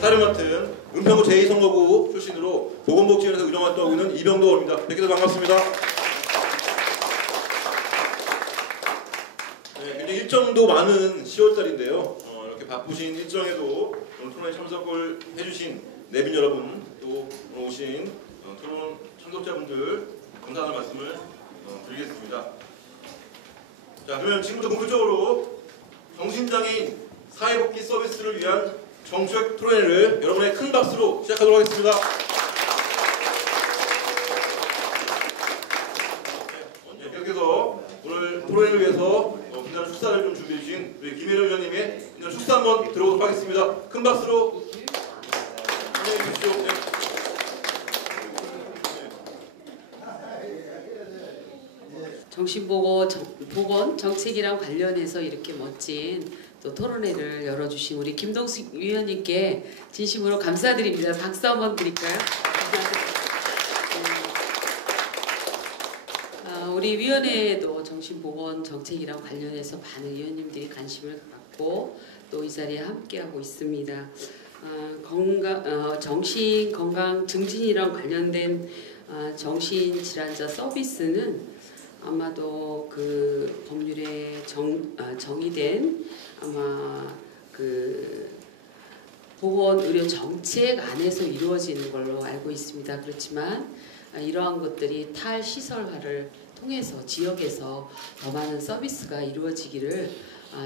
사를 맡은 은평구 제2선거구 출신으로 보건복지위원회에서 의정 활동하고 있는 이병도 의원입니다. 뵙게 돼서 반갑습니다. 네, 굉장히 일정도 많은 10월달인데요. 이렇게 바쁘신 일정에도 오늘 토론에 참석을 해주신 내빈 여러분, 또 오늘 오신 토론 참석자분들 감사하는 말씀을 드리겠습니다. 자, 그러면 지금부터 본격적으로 정신장애인 사회복지 서비스를 위한 정책 토론회를 여러분의 큰 박수로 시작하도록 하겠습니다. 네, 계속해서 오늘 토론회를 위해서 빛나는 축사를 좀 준비해 주신 우리 김혜령 의원님의 빛나는 축사 한번 들어보도록 하겠습니다. 큰 박수로 환영해 주십시오. 네. 정신보건 정책이랑 관련해서 이렇게 멋진 또 토론회를 열어주신 우리 김동식 위원님께 진심으로 감사드립니다. 박수 한번 드릴까요? 우리 위원회에도 정신보건 정책이랑 관련해서 많은 위원님들이 관심을 갖고 또 이 자리에 함께하고 있습니다. 정신건강 증진이랑 관련된 정신질환자 서비스는 아마도 그 법률에 정의된 아마 그 보건의료 정책 안에서 이루어지는 걸로 알고 있습니다. 그렇지만 이러한 것들이 탈시설화를 통해서 지역에서 더 많은 서비스가 이루어지기를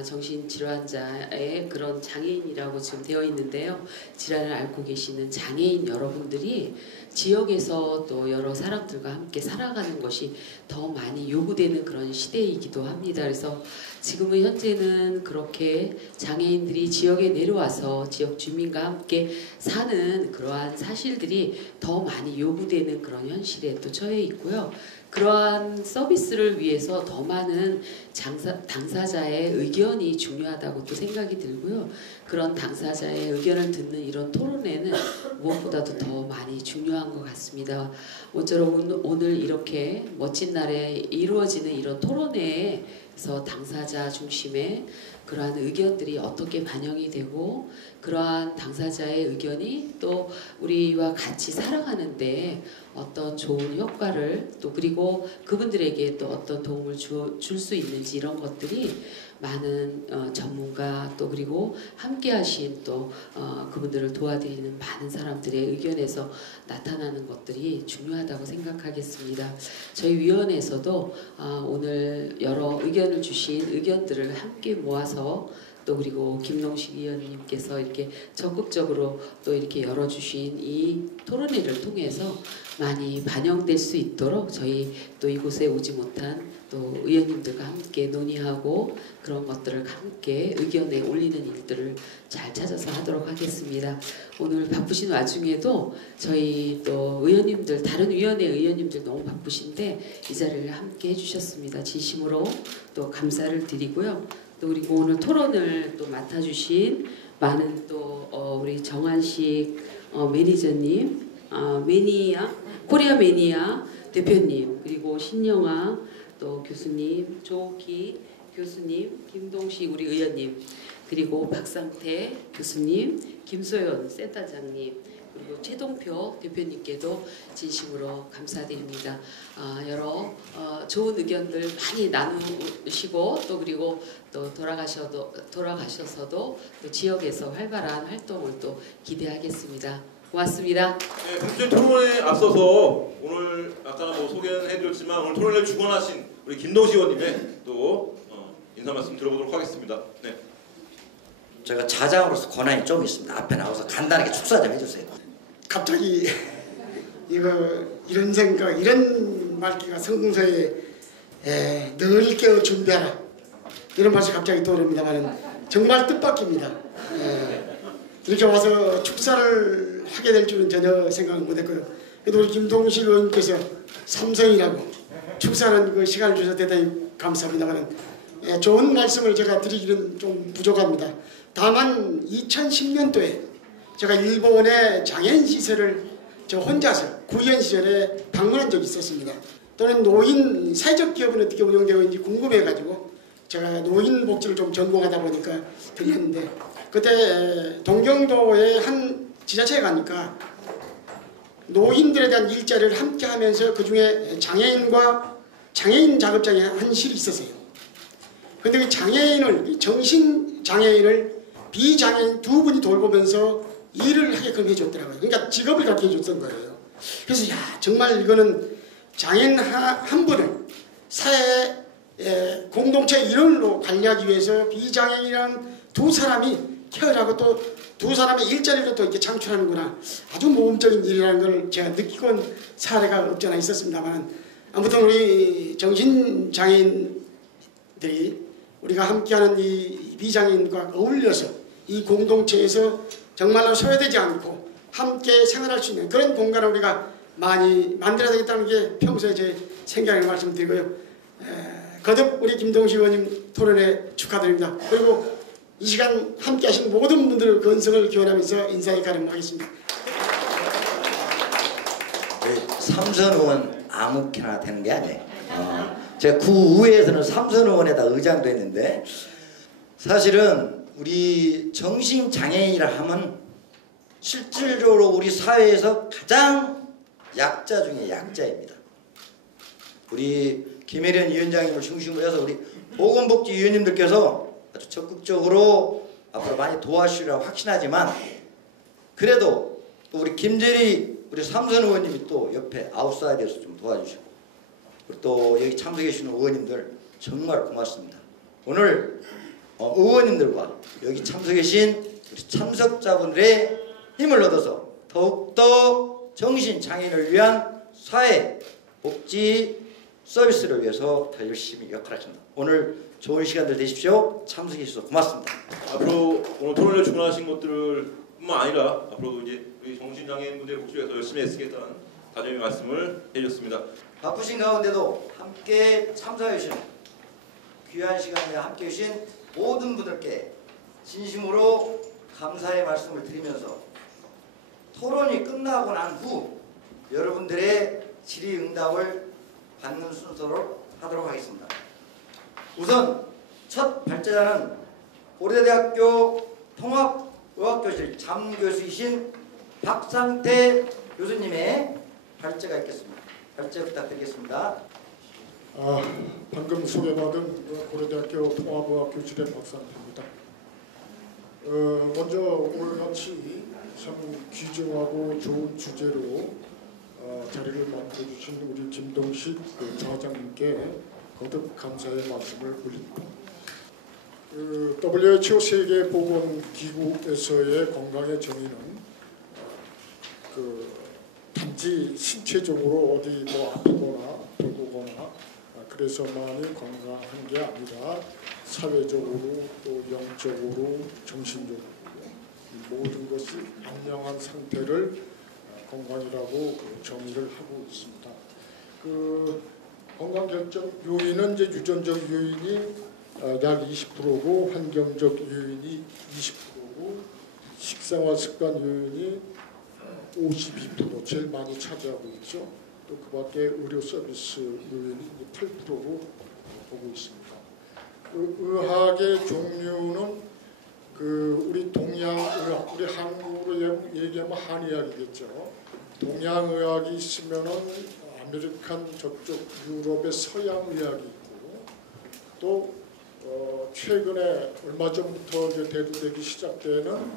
정신질환자의 그런 장애인이라고 지금 되어 있는데요. 질환을 앓고 계시는 장애인 여러분들이 지역에서 또 여러 사람들과 함께 살아가는 것이 더 많이 요구되는 그런 시대이기도 합니다. 그래서 지금은 현재는 그렇게 장애인들이 지역에 내려와서 지역 주민과 함께 사는 그러한 사실들이 더 많이 요구되는 그런 현실에 또 처해 있고요. 그러한 서비스를 위해서 더 많은 당사자의 의견이 중요하다고 또 생각이 들고요. 그런 당사자의 의견을 듣는 이런 토론회는 무엇보다도 더 많이 중요한 것 같습니다. 모쪼록 오늘 이렇게 멋진 날에 이루어지는 이런 토론회에서 당사자 중심의 그러한 의견들이 어떻게 반영이 되고 그러한 당사자의 의견이 또 우리와 같이 살아가는데 어떤 좋은 효과를 또 그리고 그분들에게 또 어떤 도움을 줄 수 있는지 이런 것들이 많은 전문가 또 그리고 함께 하신 또 그분들을 도와드리는 많은 사람들의 의견에서 나타나는 것들이 중요하다고 생각하겠습니다. 저희 위원회에서도 오늘 여러 의견을 주신 의견들을 함께 모아서 또 그리고 김동식 위원님께서 이렇게 적극적으로 또 이렇게 열어주신 이 토론회를 통해서 많이 반영될 수 있도록 저희 또 이곳에 오지 못한 또 의원님들과 함께 논의하고 그런 것들을 함께 의견에 올리는 일들을 잘 찾아서 하도록 하겠습니다. 오늘 바쁘신 와중에도 저희 또 의원님들 다른 위원회 의원님들 너무 바쁘신데 이 자리를 함께 해주셨습니다. 진심으로 또 감사를 드리고요. 또 그리고 오늘 토론을 또 맡아주신 많은 또 우리 정한식 매니저님, 코리아 매니아 대표님, 그리고 신영아 또 교수님, 조기 교수님, 김동식 우리 의원님, 그리고 박상태 교수님, 김소연 센터장님, 그리고 최동표 대표님께도 진심으로 감사드립니다. 여러 좋은 의견들 많이 나누시고 또 그리고 또 돌아가셔서도 또 지역에서 활발한 활동을 또 기대하겠습니다. 고맙습니다. 네, 본격 토론에 앞서서 오늘 아까 뭐 소개는 해드렸지만 오늘 토론을 주관하신 우리 김동식 의원님의 또 인사 말씀 들어보도록 하겠습니다. 네. 제가 자장으로서 권한이 좀 있습니다. 앞에 나와서 간단하게 축사 좀 해주세요. 갑자기 이런 생각, 이런 말기가 성공서에 늘 깨어 준비하라 이런 말이 갑자기 떠오릅니다만 정말 뜻밖입니다. 이렇게 와서 축사를 하게 될 줄은 전혀 생각을 못했고요. 그래도 우리 김동식 의원께서 삼성이라고 축사하는 그 시간을 주셔서 대단히 감사합니다만 좋은 말씀을 제가 드리기는 좀 부족합니다. 다만 2010년도에 제가 일본의 장애인 시설을 저 혼자서 구현 시절에 방문한 적이 있었습니다. 또는 노인 사회적 기업은 어떻게 운영되고 있는지 궁금해가지고 제가 노인 복지를 좀 전공하다 보니까 들렸는데 그때 동경도의 한 지자체에 가니까 노인들에 대한 일자리를 함께 하면서 그 중에 장애인 작업장에 한 실이 있었어요. 근데 그 장애인을, 정신장애인을 비장애인 두 분이 돌보면서 일을 하게끔 해줬더라고요. 그러니까 직업을 갖게 해줬던 거예요. 그래서 야, 정말 이거는 장애인 한 분을 사회 공동체 일원으로 관리하기 위해서 비장애인이라는 두 사람이 케어하고 또 두 사람의 일자리를 또 이렇게 창출하는구나. 아주 모험적인 일이라는 걸 제가 느끼고 온 사례가 없지 않아 있었습니다만, 아무튼 우리 정신장애인들이 우리가 함께하는 이 비장애인과 어울려서 이 공동체에서 정말로 소외되지 않고 함께 생활할 수 있는 그런 공간을 우리가 많이 만들어야 되겠다는 게 평소에 제 생각을 말씀드리고요. 거듭 우리 김동식 의원님 토론회 축하드립니다. 그리고 이 시간 함께 하신 모든 분들의 건성을 기원하면서 인사의 가름하겠습니다. 삼선 의원 아무렇게나 되는 게 아니에요. 제가 구의회에서는 삼선 의원에다 의장도 했는데, 사실은 우리 정신장애인이라 하면 실질적으로 우리 사회에서 가장 약자 중에 약자입니다. 우리 김혜련 위원장님을 중심으로 해서 우리 보건복지위원님들께서 아주 적극적으로 앞으로 많이 도와주시리라고 확신하지만, 그래도 또 우리 김재리 우리 삼선 의원님이 또 옆에 아웃사이드에서 좀 도와주시고, 그리고 또 여기 참석해 주시는 의원님들 정말 고맙습니다. 오늘 의원님들과 여기 참석해 주신 우리 참석자분들의 힘을 얻어서 더욱더 정신장애인을 위한 사회 복지 서비스를 위해서 더 열심히 역할하십니다. 오늘 좋은 시간들 되십시오. 참석해 주셔서 고맙습니다. 앞으로 오늘 토론에 주문하신 것들을 뿐만 아니라 앞으로도 이제 우리 정신장애인분들의 복지를 위해서 열심히 애쓰겠다는 다짐의 말씀을 해주셨습니다. 바쁘신 가운데도 함께 참석해 주신 귀한 시간에 함께 해주신 모든 분들께 진심으로 감사의 말씀을 드리면서 토론이 끝나고 난 후 여러분들의 질의응답을 받는 순서로 하도록 하겠습니다. 우선 첫 발제자는 고려대학교 통합의학교실 잠교수이신 박상태 교수님의 발제가 있겠습니다. 발제 부탁드리겠습니다. 방금 소개받은 고려대학교 통합의학교실의 박상태입니다. 먼저 오늘같이 참 귀중하고 좋은 주제로 자리를 만들어주신 우리 김동식 좌장님께 거듭 감사의 말씀을 올립니다. WHO 세계보건기구에서의 건강의 정의는 단지 신체적으로 어디 아프거나 돌보거나 그래서만이 건강한 게 아니라 사회적으로 또 영적으로 정신적으로 모든 것이 안녕한 상태를 건강이라고 정의를 하고 있습니다. 건강 결정 요인은 이제 유전적 요인이 약 20%고 환경적 요인이 20%고 식생활 습관 요인이 52% 제일 많이 차지하고 있죠. 또 그밖에 의료 서비스 요인이 8%로 보고 있습니다. 의학의 종류는 우리 동양의학, 우리 한국으로 얘기하면 한의학이겠죠. 동양의학이 있으면은 아메리칸 저쪽 유럽의 서양의학이 있고, 또 최근에 얼마 전부터 이제 대두되기 시작되는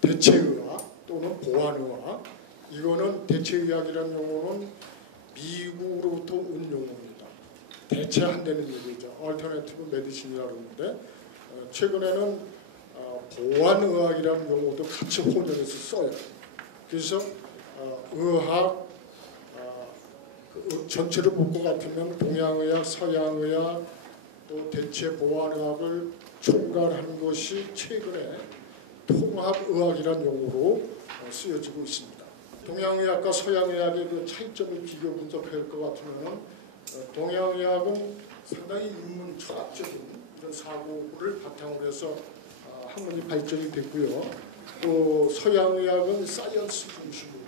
대체의학 또는 보완의학, 이거는 대체의학이라는 용어는 미국으로부터 온 용어입니다. 대체한다는 얘기죠. 얼터네티브 메디신이라고 하는데, 최근에는 보완의학이라는 용어도 같이 혼용해서 써요. 그래서 의학 전체를 볼 것 같으면 동양의학, 서양의학, 또 대체 보완의학을 총괄하는 것이 최근에 통합의학이라는 용어로 쓰여지고 있습니다. 동양의학과 서양의학의 그 차이점을 비교 분석할 것 같으면 동양의학은 상당히 인문 철학적인 이런 사고를 바탕으로 해서 학문이 발전이 됐고요. 또 서양의학은 사이언스 중심으로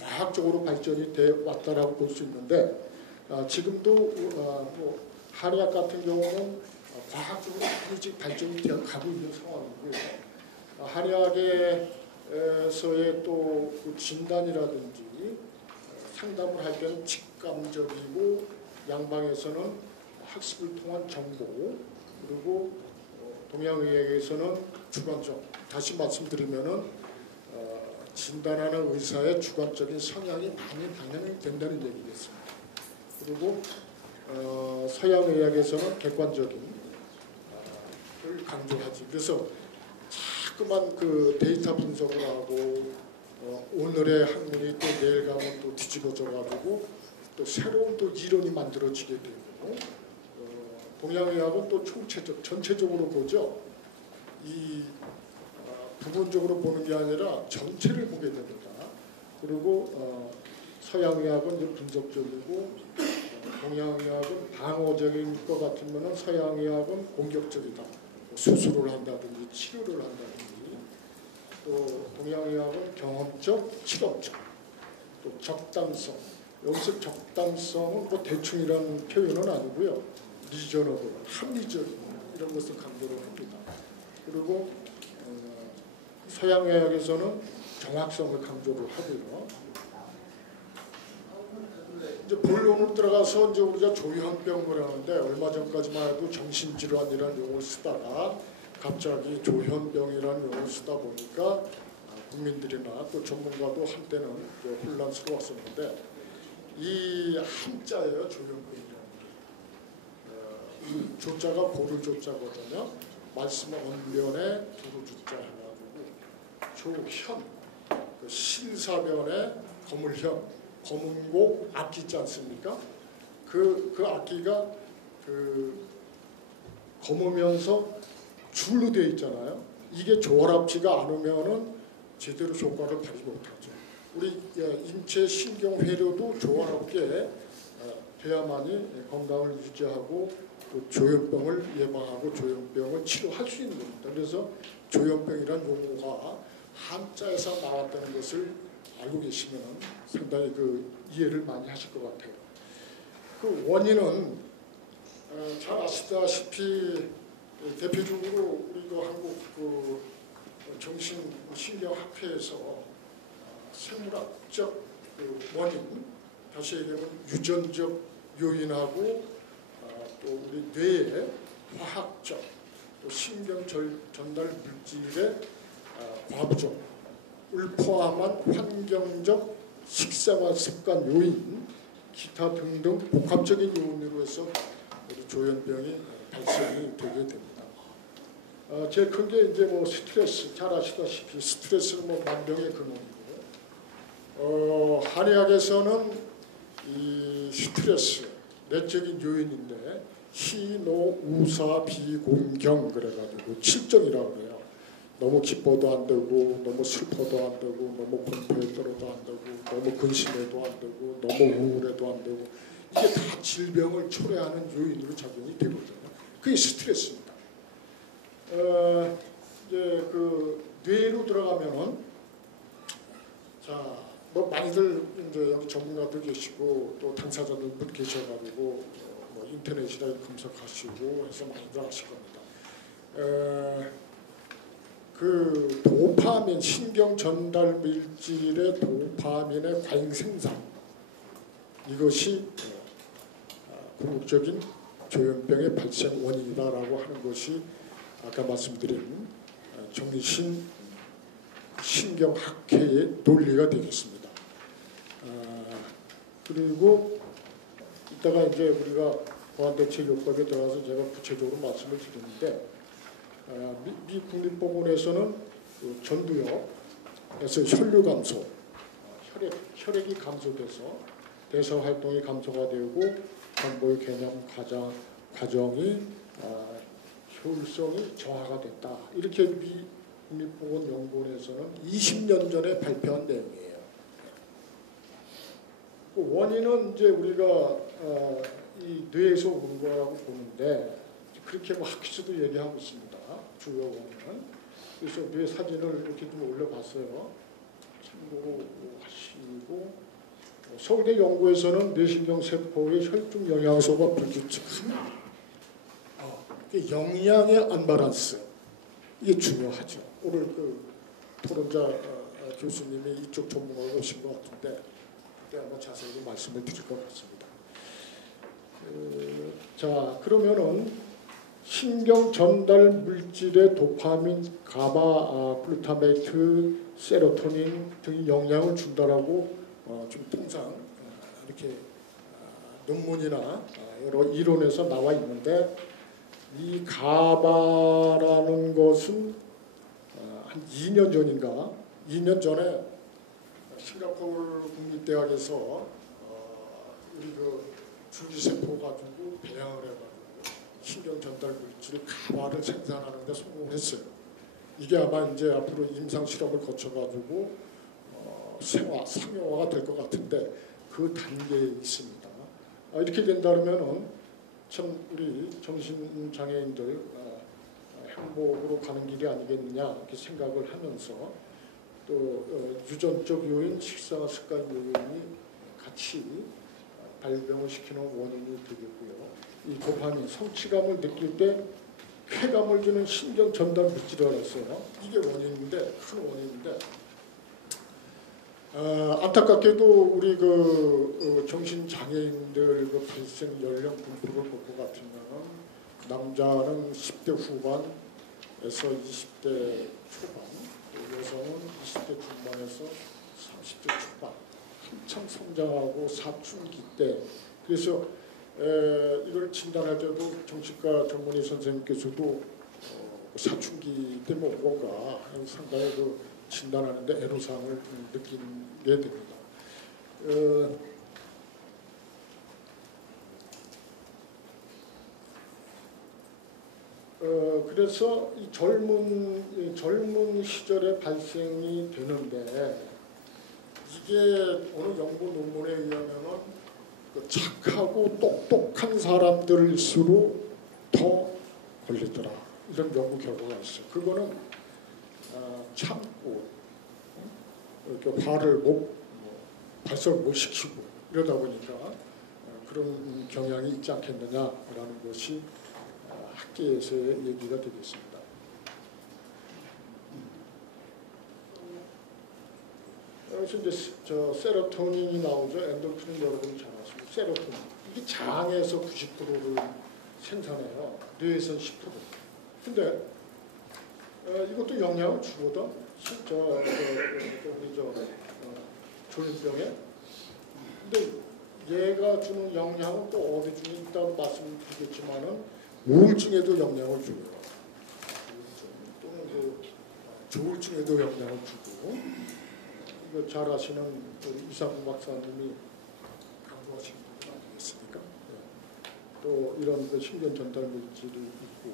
과학적으로 발전이 돼 왔다라고 볼 수 있는데, 지금도 한의학 같은 경우는 과학적으로 많이 지금 발전이 되어 가고 있는 상황이고요. 한의학에서의 또 그 진단이라든지 상담을 할 때는 직감적이고 양방에서는 학습을 통한 정보 그리고 동양의학에서는 주관적. 다시 말씀드리면은 진단하는 의사의 주관적인 성향이 많이 반영이 된다는 얘기겠습니다. 그리고 서양의학에서는 객관적인 걸 강조하지. 그래서 자꾸만 그 데이터 분석을 하고 오늘의 학문이 또 내일 가면 또 뒤집어져 가지고 또 새로운 또 이론이 만들어지게 되고 동양의학은 또 총체적 전체적으로 보죠. 이 부분적으로 보는 게 아니라 전체를 보게 됩니다. 그리고 서양의학은 이제 분석적이고 동양의학은 방어적인 것 같으면 서양의학은 공격적이다. 수술을 한다든지 치료를 한다든지 또 동양의학은 경험적, 실험적 또 적당성. 여기서 적당성은 뭐 대충이라는 표현은 아니고요. 리저너블, 합리적인 이런 것을 강조를 합니다. 그리고 서양의학에서는 정확성을 강조를 하고요. 이제 본론으로 들어가서 이제 우리가 조현병을 하는데 얼마 전까지만 해도 정신질환이라는 용어를 쓰다가 갑자기 조현병이라는 용어를 쓰다 보니까 국민들이나 또 전문가도 한때는 혼란스러웠었는데 이 한자예요. 조현병이라는 게. 이 조자가 고를 조자거든요. 말씀은 언변에 두루 주자 해가지고 조현, 그 신사변에 거물현, 검은고 악기 있지 않습니까? 그 악기가 그 검으면서 줄로 되어 있잖아요. 이게 조화롭지가 않으면은 제대로 효과를 발휘 못하죠. 우리 인체 신경 회로도 조화롭게 돼야만이 건강을 유지하고 또 조현병을 예방하고 조현병을 치료할 수 있는 겁니다. 그래서 조현병이라는 용어가 한자에서 나왔다는 것을 알고 계시면 상당히 그 이해를 많이 하실 것 같아요. 그 원인은 잘 아시다시피 대표적으로 우리 그 한국 그 정신신경학회에서 생물학적 그 원인, 다시 얘기하면 유전적 요인하고 또 우리 뇌의 화학적, 또 신경 전달 물질의 과부족, 을 포함한 환경적 식생활 습관 요인, 기타 등등 복합적인 요인으로 해서 우리 조현병이 발생이 되게 됩니다. 제일 큰 게 이제 뭐 스트레스, 잘 아시다시피 스트레스는 뭐 만병의 근원이고, 한의학에서는 이 스트레스 내적인 요인인데 희노우사비공경 그래가지고 7정이라고 그래요. 너무 기뻐도 안 되고 너무 슬퍼도 안 되고 너무 공포에 떨어도 안 되고 너무 근심해도 안 되고 너무 우울해도 안 되고 이게 다 질병을 초래하는 요인으로 작용이 되거든요. 그게 스트레스입니다. 이제 그 뇌로 들어가면은 자 뭐 많이들 이제 여기 전문가들 계시고 또 당사자들 계셔가지고 뭐 인터넷이나 검색하시고 해서 많이들 아실 겁니다. 그 도파민, 신경 전달 물질의 도파민의 과잉 생산, 이것이 궁극적인 조현병의 발생 원인이다라고 하는 것이 아까 말씀드린 정신신경학회의 논리가 되겠습니다. 그리고 이따가 이제 우리가 보안대책요법에 들어가서 제가 구체적으로 말씀을 드리는데 미 국립법원에서는 그 전두엽에서 혈류 감소, 혈액이 감소돼서 대사 활동이 감소가 되고 정보의 개념 과정이 효율성이 저하가 됐다. 이렇게 미 국립법원 연구원에서는 20년 전에 발표한 내용이에요. 그 원인은 이제 우리가 이 뇌에서 오는 거라고 보는데 그렇게 뭐 학회에서도 얘기하고 있습니다. 주요 원인은. 그래서 뇌 사진을 이렇게 좀 올려봤어요. 참고로 하시고 서울대 연구에서는 뇌신경세포의 혈중 영양소가 불규칙한 그 영양의 언밸런스 이게 중요하죠. 오늘 그 토론자 교수님이 이쪽 전문가가 오신 것 같은데 그때 한번 자세히 말씀을 드릴 것 같습니다. 자, 그러면은 신경 전달 물질의 도파민, 가바, 글루타메이트, 세로토닌 등이 영향을 준다라고 좀 통상 이렇게 논문이나 여러 이론에서 나와 있는데, 이 가바라는 것은 한 2년 전인가 2년 전에 싱가포르 국립대학에서 우리 그 줄기세포 가지고 배양을 해가지고 신경 전달 물질 가바를 생산하는 데 성공했어요. 이게 아마 이제 앞으로 임상 실험을 거쳐가지고 상용화가 될 것 같은데 그 단계에 있습니다. 이렇게 된다면은 참 우리 정신장애인들 행복으로 가는 길이 아니겠느냐 이렇게 생각을 하면서 또 유전적 요인, 식사 습관 요인이 같이 발병을 시키는 원인이 되겠고요. 이 도파민, 성취감을 느낄 때 쾌감을 주는 신경 전달 물질이라고 했어요. 이게 원인인데, 큰 원인인데, 안타깝게도 우리 그 정신 장애인들 그 발생 연령 분포를 볼 것 같으면 남자는 10대 후반에서 20대 초반, 여성은 20대 중반에서 30대 초반, 한참 성장하고 사춘기 때. 그래서 이걸 진단할 때도 정신과 전문의 선생님께서도 사춘기 때문에 온 건가 하는 상당히 그 진단하는데 애로사항을 느끼게 됩니다. 그래서 이 젊은 시절에 발생이 되는데, 이게 어느 연구 논문에 의하면은 그 착하고 똑똑한 사람들일수록 더 걸리더라, 이런 연구 결과가 있어요. 그거는 참고 이렇게 화를 발설 못 시키고 이러다 보니까 그런 경향이 있지 않겠느냐라는 것이 학계에서의 얘기가 되겠습니다. 그래서 이제 저 세로토닌이 나오죠. 엔도르핀은 여러분이 잘 아시고, 세로토닌 이게 장에서 90%를 생산해요. 뇌에서는 10%. 근데 이것도 영향을 주거든. 우리 조현병에. 근데 얘가 주는 영향은 또 어디 중에 있다고 말씀드리겠지만은 우울증에도 영향을 줘요. 또는 그 조울증에도 영향을 주고. 이거 잘 아시는 이상국 박사님이 강조하신 부분 아니겠습니까? 네. 또 이런 그 신경 전달 물질이 있고.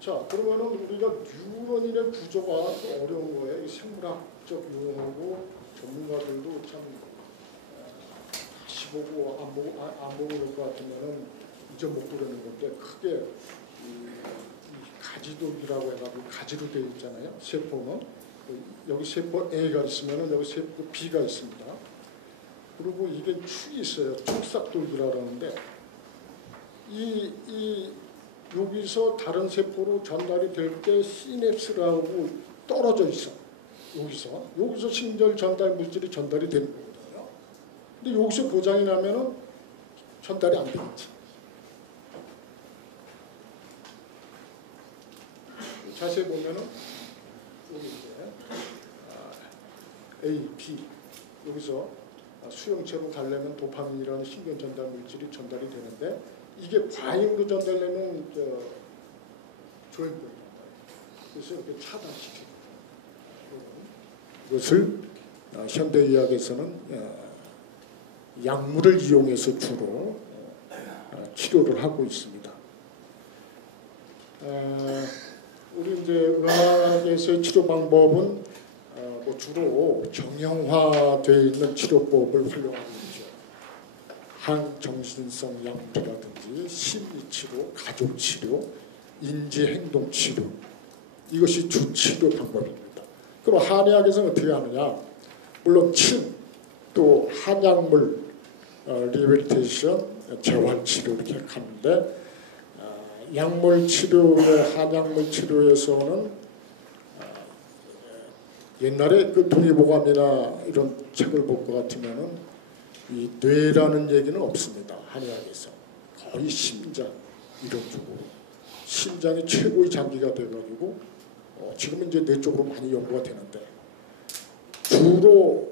자, 그러면은 우리가 뉴런인의 구조가 또 어려운 거예요. 이 생물학적 용어고 전문가들도 참 다시 보고 안 보고 그럴 것 같으면은 잊어먹고 그러는 건데, 크게 이 가지돌기라고 해가지고 가지로 되어 있잖아요. 세포는 여기 세포 A가 있으면은 여기 세포 B가 있습니다. 그리고 이게 축이 있어요. 축삭돌기라고 하는데, 이 여기서 다른 세포로 전달이 될 때 시냅스라고 떨어져 있어. 여기서 신경 전달 물질이 전달이 되는 거거든요. 근데 여기서 고장이 나면은 전달이 안 되겠지. 자세히 보면은 여기 이제 A, B 여기서 수용체로 가려면 도파민이라는 신경 전달 물질이 전달이 되는데, 이게 과잉으로 전달되면 조현병. 그래서 이렇게 차단시키고, 이것을 현대의학에서는 약물을 이용해서 주로 치료를 하고 있습니다. 우리 이제 의학에서의 치료 방법은 주로 정형화되어 있는 치료법을 활용하고 있죠. 항정신성 약물이라든지 심리치료, 가족치료, 인지행동치료, 이것이 주 치료 방법입니다. 그럼 한의학에서는 어떻게 하느냐? 물론 침, 또 한약물, 리해빌리테이션, 재활치료 이렇게 가는데, 약물 치료의 한약물 치료에서는 옛날에 그 동의보감이나 이런 책을 볼 것 같으면은 이 뇌라는 얘기는 없습니다. 한의학에서 거의 심장 이런 쪽으로 심장이 최고의 장기가 돼가지고 지금은 이제 뇌 쪽으로 많이 연구가 되는데 주로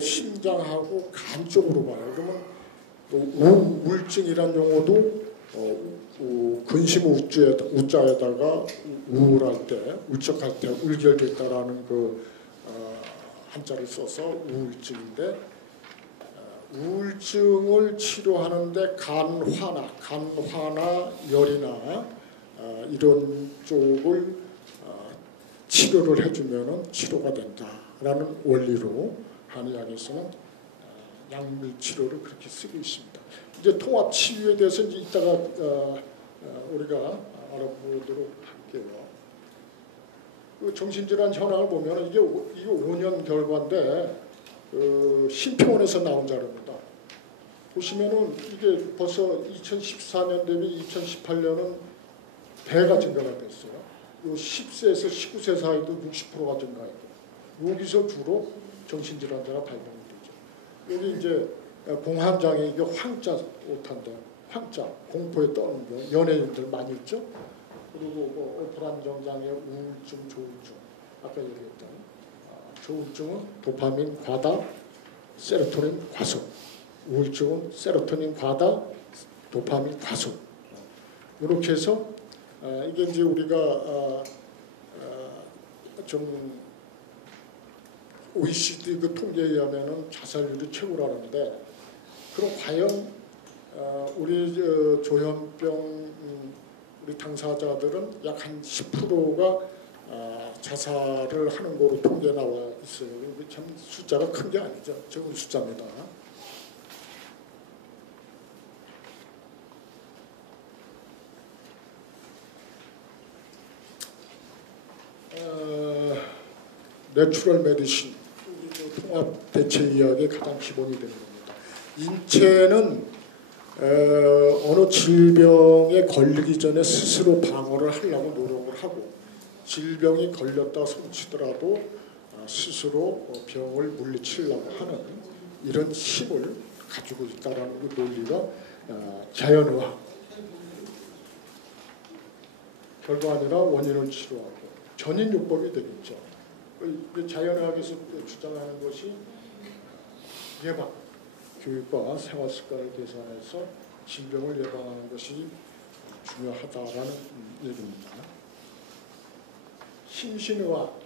심장하고 간 쪽으로 봐요. 그러면 또 우울증이란 용어도 근심 우자에다가 우울할 때 울적할 때 울결됐다라는 그 한자를 써서 우울증인데 우울증을 치료하는데 간화나 열이나 이런 쪽을 치료를 해주면은 치료가 된다라는 원리로 한의학에서는 약물 치료를 그렇게 쓰고 있습니다. 이제 통합 치유에 대해서 이제 이따가 우리가 알아보도록 할게요. 그 정신질환 현황을 보면 이게 5년 결과인데 신평원에서 나온 자료입니다. 보시면은 이게 벌써 2014년 대비 2018년은 배가 증가가 됐어요. 요 10세에서 19세 사이도 60%가 증가했고 여기서 주로 정신질환자가 발병이 되죠. 여기 이제 공황장애 이게 황자 오탄데 황자 공포에 떠는 거 연예인들 많이 있죠. 그리고 불안정장애, 우울증, 조울증 아까 얘기했던 조울증은 도파민 과다, 세로토닌 과속. 우울증은 세로토닌 과다, 도파민 과속. 이렇게 해서 이게 이제 우리가 좀 OECD 그 통계에 의하면은 자살률이 최고라는데 그럼 과연 우리 조현병 우리 당사자들은 약 한 10%가 자살을 하는 거로 통계 나와 있어요. 참 숫자가 큰 게 아니죠. 적은 숫자입니다. 내추럴 메디신 통합 대체 의학의 가장 기본이 되는 겁니다. 인체는 어느 질병에 걸리기 전에 스스로 방어를 하려고 노력을 하고 질병이 걸렸다 손치더라도 스스로 병을 물리치려고 하는 이런 힘을 가지고 있다는 그 논리가 자연의학 결과 아니라 원인을 치료하고 전인요법이 되겠죠. 자연의학에서 주장하는 것이 예방, 교육과 생활습관을 개선해서 질병을 예방하는 것이 중요하다라는 얘기입니다. 심신의학,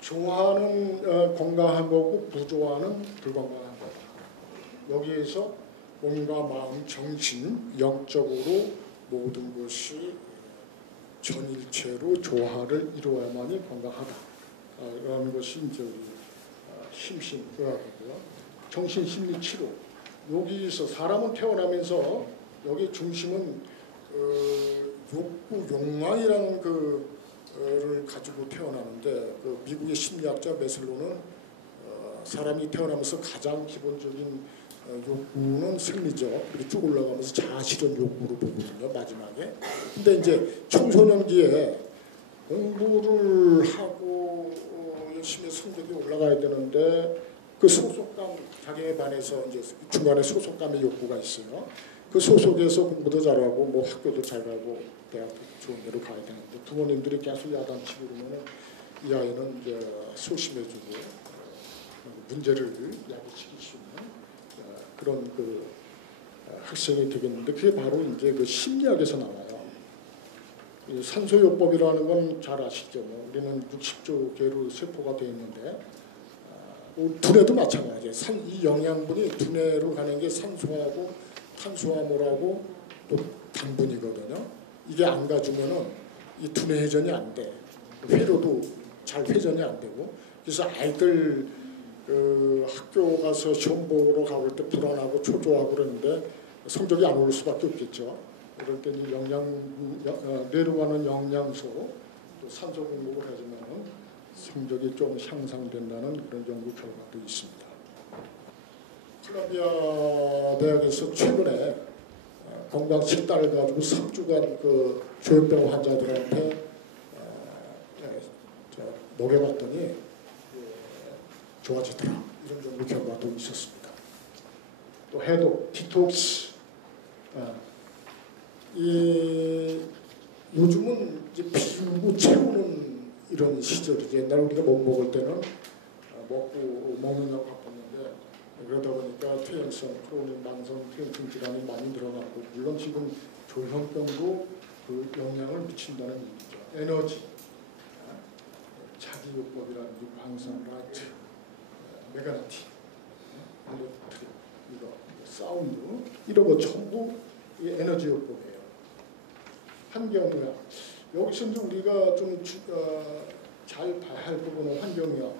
좋아하는 건강한 거고 부조화는 불건강한 거다. 여기에서 몸과 마음, 정신, 영적으로 모든 것이 전일체로 조화를 이루어야만이 건강하다. 라는 것이 이제 우리 심신의학이고요. 정신심리치료. 여기서 사람은 태어나면서 여기 중심은 욕구, 욕망이라는 그를 가지고 태어나는데 미국의 심리학자 메슬로는 사람이 태어나면서 가장 기본적인 욕구는 생리적 이렇게 쭉 올라가면서 자아실현 욕구로 보거든요. 마지막에. 근데 이제 청소년기에 공부를 하고 열심히 성적이 올라가야 되는데 그 소속감 자기에 반해서 이제 중간에 소속감의 욕구가 있어요. 그 소속에서 공부도 잘하고 뭐 학교도 잘 가고 대학도 좋은 데로 가야 되는데 부모님들이 계속 야단치고 그러면 이 아이는 이제 소심해지고 문제를 야기시킬 수 있는 그런 그 학생이 되겠는데 그게 바로 이제 그 심리학에서 나와요. 산소요법이라는 건 잘 아시죠? 우리는 60조 개로 세포가 되어 있는데 두뇌도 마찬가지예요. 이 영양분이 두뇌로 가는 게 산소하고 탄수화물하고 또 당분이거든요. 이게 안 가주면은 이 두뇌 회전이 안 돼. 회로도 잘 회전이 안 되고 그래서 아이들 학교 가서 시험 보러 가볼 때 불안하고 초조하고 그러는데 성적이 안 오를 수밖에 없겠죠. 그럴 때는 뇌로 가는 영양소 또 산소 공급을 해주면 성적이 좀 향상된다는 그런 연구 결과도 있습니다. 콜롬비아 대학에서 최근에 건강식단을 가지고 3주간 그 조현병 환자들한테 먹여봤더니 좋아지더라. 이런 정도 결과도 있었습니다. 또 해독, 디톡스. 요즘은 이제 비우고 채우는 이런 시절이지. 옛날 우리가 못 먹을 때는 먹고 먹느냐고 바빴는데, 그러다 보니까 퇴행성, 크로닉 만성 퇴행성 질환이 많이 늘어났고, 물론 지금 조현병도 그 영향을 미친다는 얘기죠. 에너지, 자기요법이라는 광산, 라이트, 메가나티, 이거 사운드 이런 거 전부 에너지 요법이에요. 환경오염. 여기서 이제 우리가 좀 잘 봐야 할 부분은 환경오염.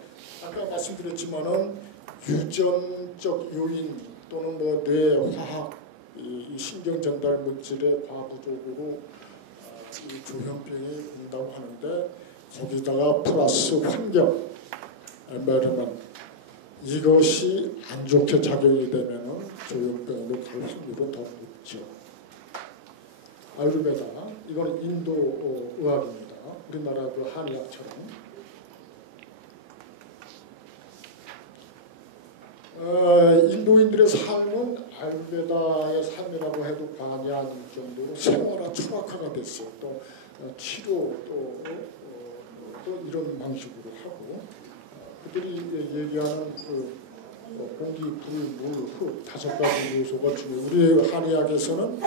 아까 말씀드렸지만은 유전적 요인 또는 뭐 뇌 화학 이 신경 전달 물질의 과부족으로 이 조현병이 온다고 하는데, 거기다가 플러스 환경 말하면 이것이 안 좋게 작용이 되면은 조현병으로 갈 확률은 더 높죠. 아유르베다, 이거는 인도 의학입니다. 우리나라 그 한의학처럼. 인도인들의 삶은 아유르베다의 삶이라고 해도 과언이 아닐 정도로 생활화 철학화가 됐어요. 또 치료 또 이런 방식으로 하고, 그들이 얘기하는 그 공기, 불, 물, 흙 5가지 요소가 중요해요. 우리 한의학에서는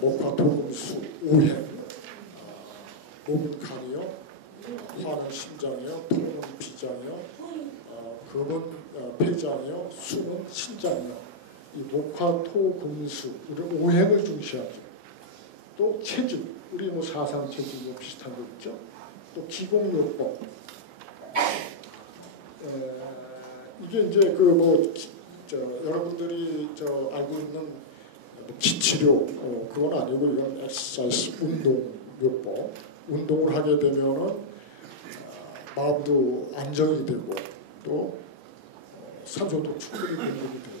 목화, 토금, 수, 오행, 목은 간이요, 화는 심장이요, 토는 비장이요, 금은 폐장이요, 수는 신장이요. 이 목화, 토, 금, 수 이런 오행을 중시하죠. 또 체질, 우리 뭐 사상 체질 비슷한 거 있죠. 또 기공요법. 이게 이제 그 뭐 여러분들이 알고 있는 기치료 그건 아니고, 이건 엑서사이즈 운동요법. 운동을 하게 되면은 마음도 안정이 되고, 또 산소도 충분히 공급이 되고,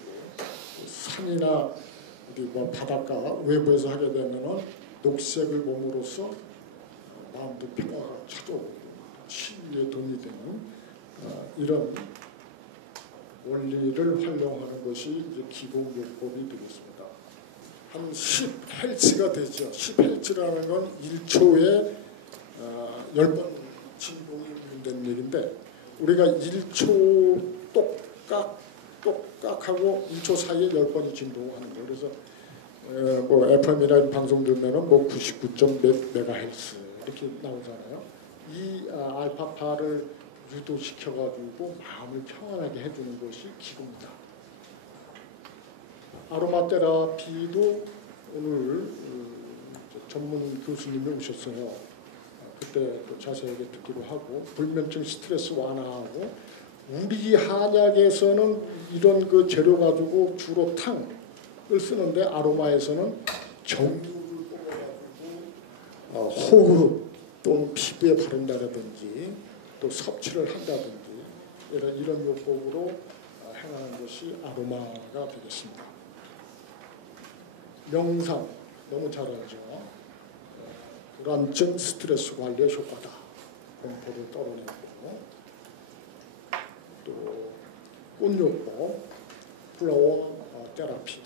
산이나 우리 뭐 바닷가 외부에서 하게 되면은 녹색을 몸으로써 마음도 평화가 찾아오고 치유에 도움이 되는 이런 원리를 활용하는 것이 이제 기본요법이 되겠습니다. 한 10헬츠가 되죠. 10헬츠라는 건 1초에 10번 진동이 운동된 얘기인데, 우리가 1초 똑깍하고 1초 사이에 10번이 진동하는 거예요. 그래서 뭐 FM이라는 방송 들으면은 뭐 99몇 메가헬츠 이렇게 나오잖아요. 이 알파파를 유도시켜가지고 마음을 평안하게 해주는 것이 기구입니다. 아로마 테라피도 오늘 전문 교수님이 오셨어요. 그때 또 자세하게 듣기로 하고, 불면증 스트레스 완화하고, 우리 한약에서는 이런 그 재료 가지고 주로 탕을 쓰는데, 아로마에서는 정류를 뽑아가지고 호흡 또는 피부에 바른다든지 또 섭취를 한다든지 이런 요법으로 행하는 것이 아로마가 되겠습니다. 명상 너무 잘 알죠. 불안증 스트레스 관리에 효과다. 공포를 떨어내고, 또 꽃요법, 플라워 테라피,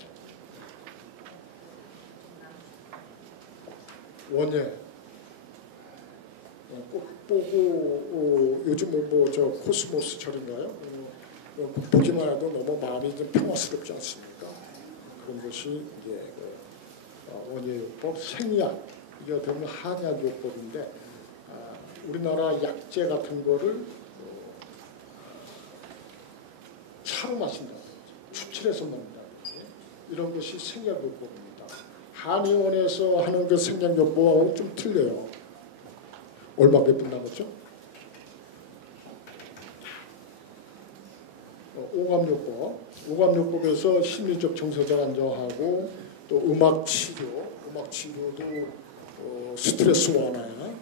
원예, 꽃 보고 요즘 뭐 저 코스모스 절인가요? 보기만 해도 너무 마음이 좀 평화스럽지 않습니까? 그런 것이 이제 원예요법, 생약, 이게 어떻게 보면 한약요법인데, 우리나라 약재 같은 거를 차로 마신다든지 추출해서 먹는다든지 이런 것이 생약요법입니다. 한의원에서 하는 그 생약요법하고 좀 틀려요. 얼마 몇 분 남았죠? 오감요법에서 심리적 정서적 안정하고, 또 음악치료도 스트레스 완화에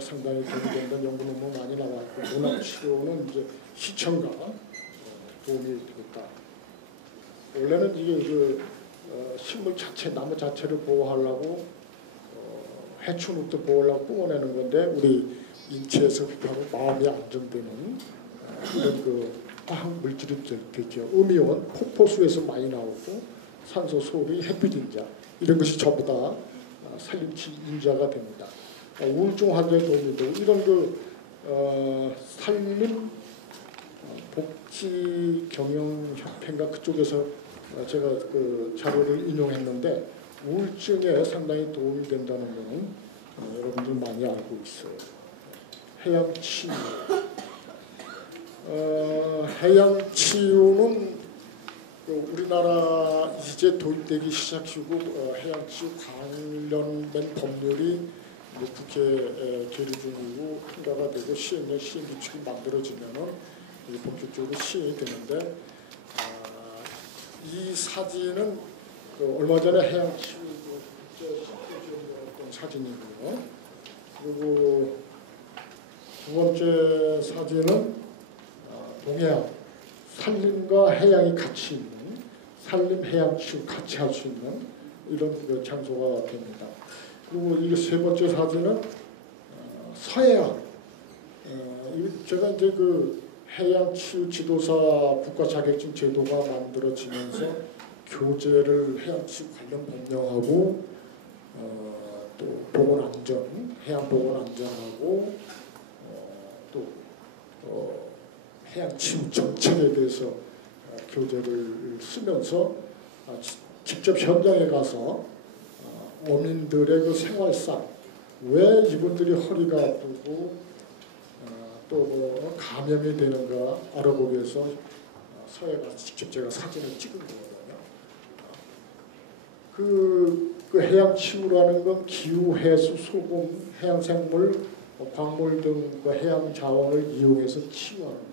상당히 도움이 된다는 연구 논문 많이 나왔고, 문학치료는 이제 시청각 도움이 되겠다. 원래는 이게 식물 자체, 나무 자체를 보호하려고 해충도 보호하려고 뿜어내는 건데 우리 인체에서 바로 마음이 안정되는 이런 그 화학 물질이 되죠. 음이온, 폭포수에서 많이 나오고 산소, 소리, 햇빛 인자 이런 것이 전부 다 살림치 인자가 됩니다. 우울증 환자에 도움이 되고 이런 그 산림 복지 경영 협회인가 그쪽에서 제가 그 자료를 인용했는데 우울증에 상당히 도움이 된다는 것은 여러분들 많이 알고 있어요. 해양 치유. 해양 치유는 우리나라 이제 도입되기 시작이고 해양 치유 관련된 법률이 국회에 계류 중이고 통과가 되고 시행령 시행규칙이 만들어지면은 본격적으로 시행이 되는데 이 사진은 얼마 전에 해양 치유 국제 심포지엄이었던 사진이고요. 그리고 두 번째 사진은 동해안 산림과 해양이 같이 있는 산림 해양 치유 같이 할 수 있는 이런 그 장소가 됩니다. 그리고 이 세 번째 사진은 서해안. 제가 이제 그 해양 치유 지도사 국가 자격증 제도가 만들어지면서 교재를 해양 치유 관련 법령하고 또 보건 안전, 해양 보건 안전하고 또 해양 치유 정책에 대해서 교재를 쓰면서 직접 현장에 가서 어민들의 그 생활상 왜 이분들이 허리가 아프고 또 감염이 되는가 알아보기 위해서 서해 가서 직접 제가 사진을 찍은 거거든요. 그 해양 치유라는 건 기후, 해수, 소금, 해양 생물, 광물 등 그 해양 자원을 이용해서 치유하는 거고.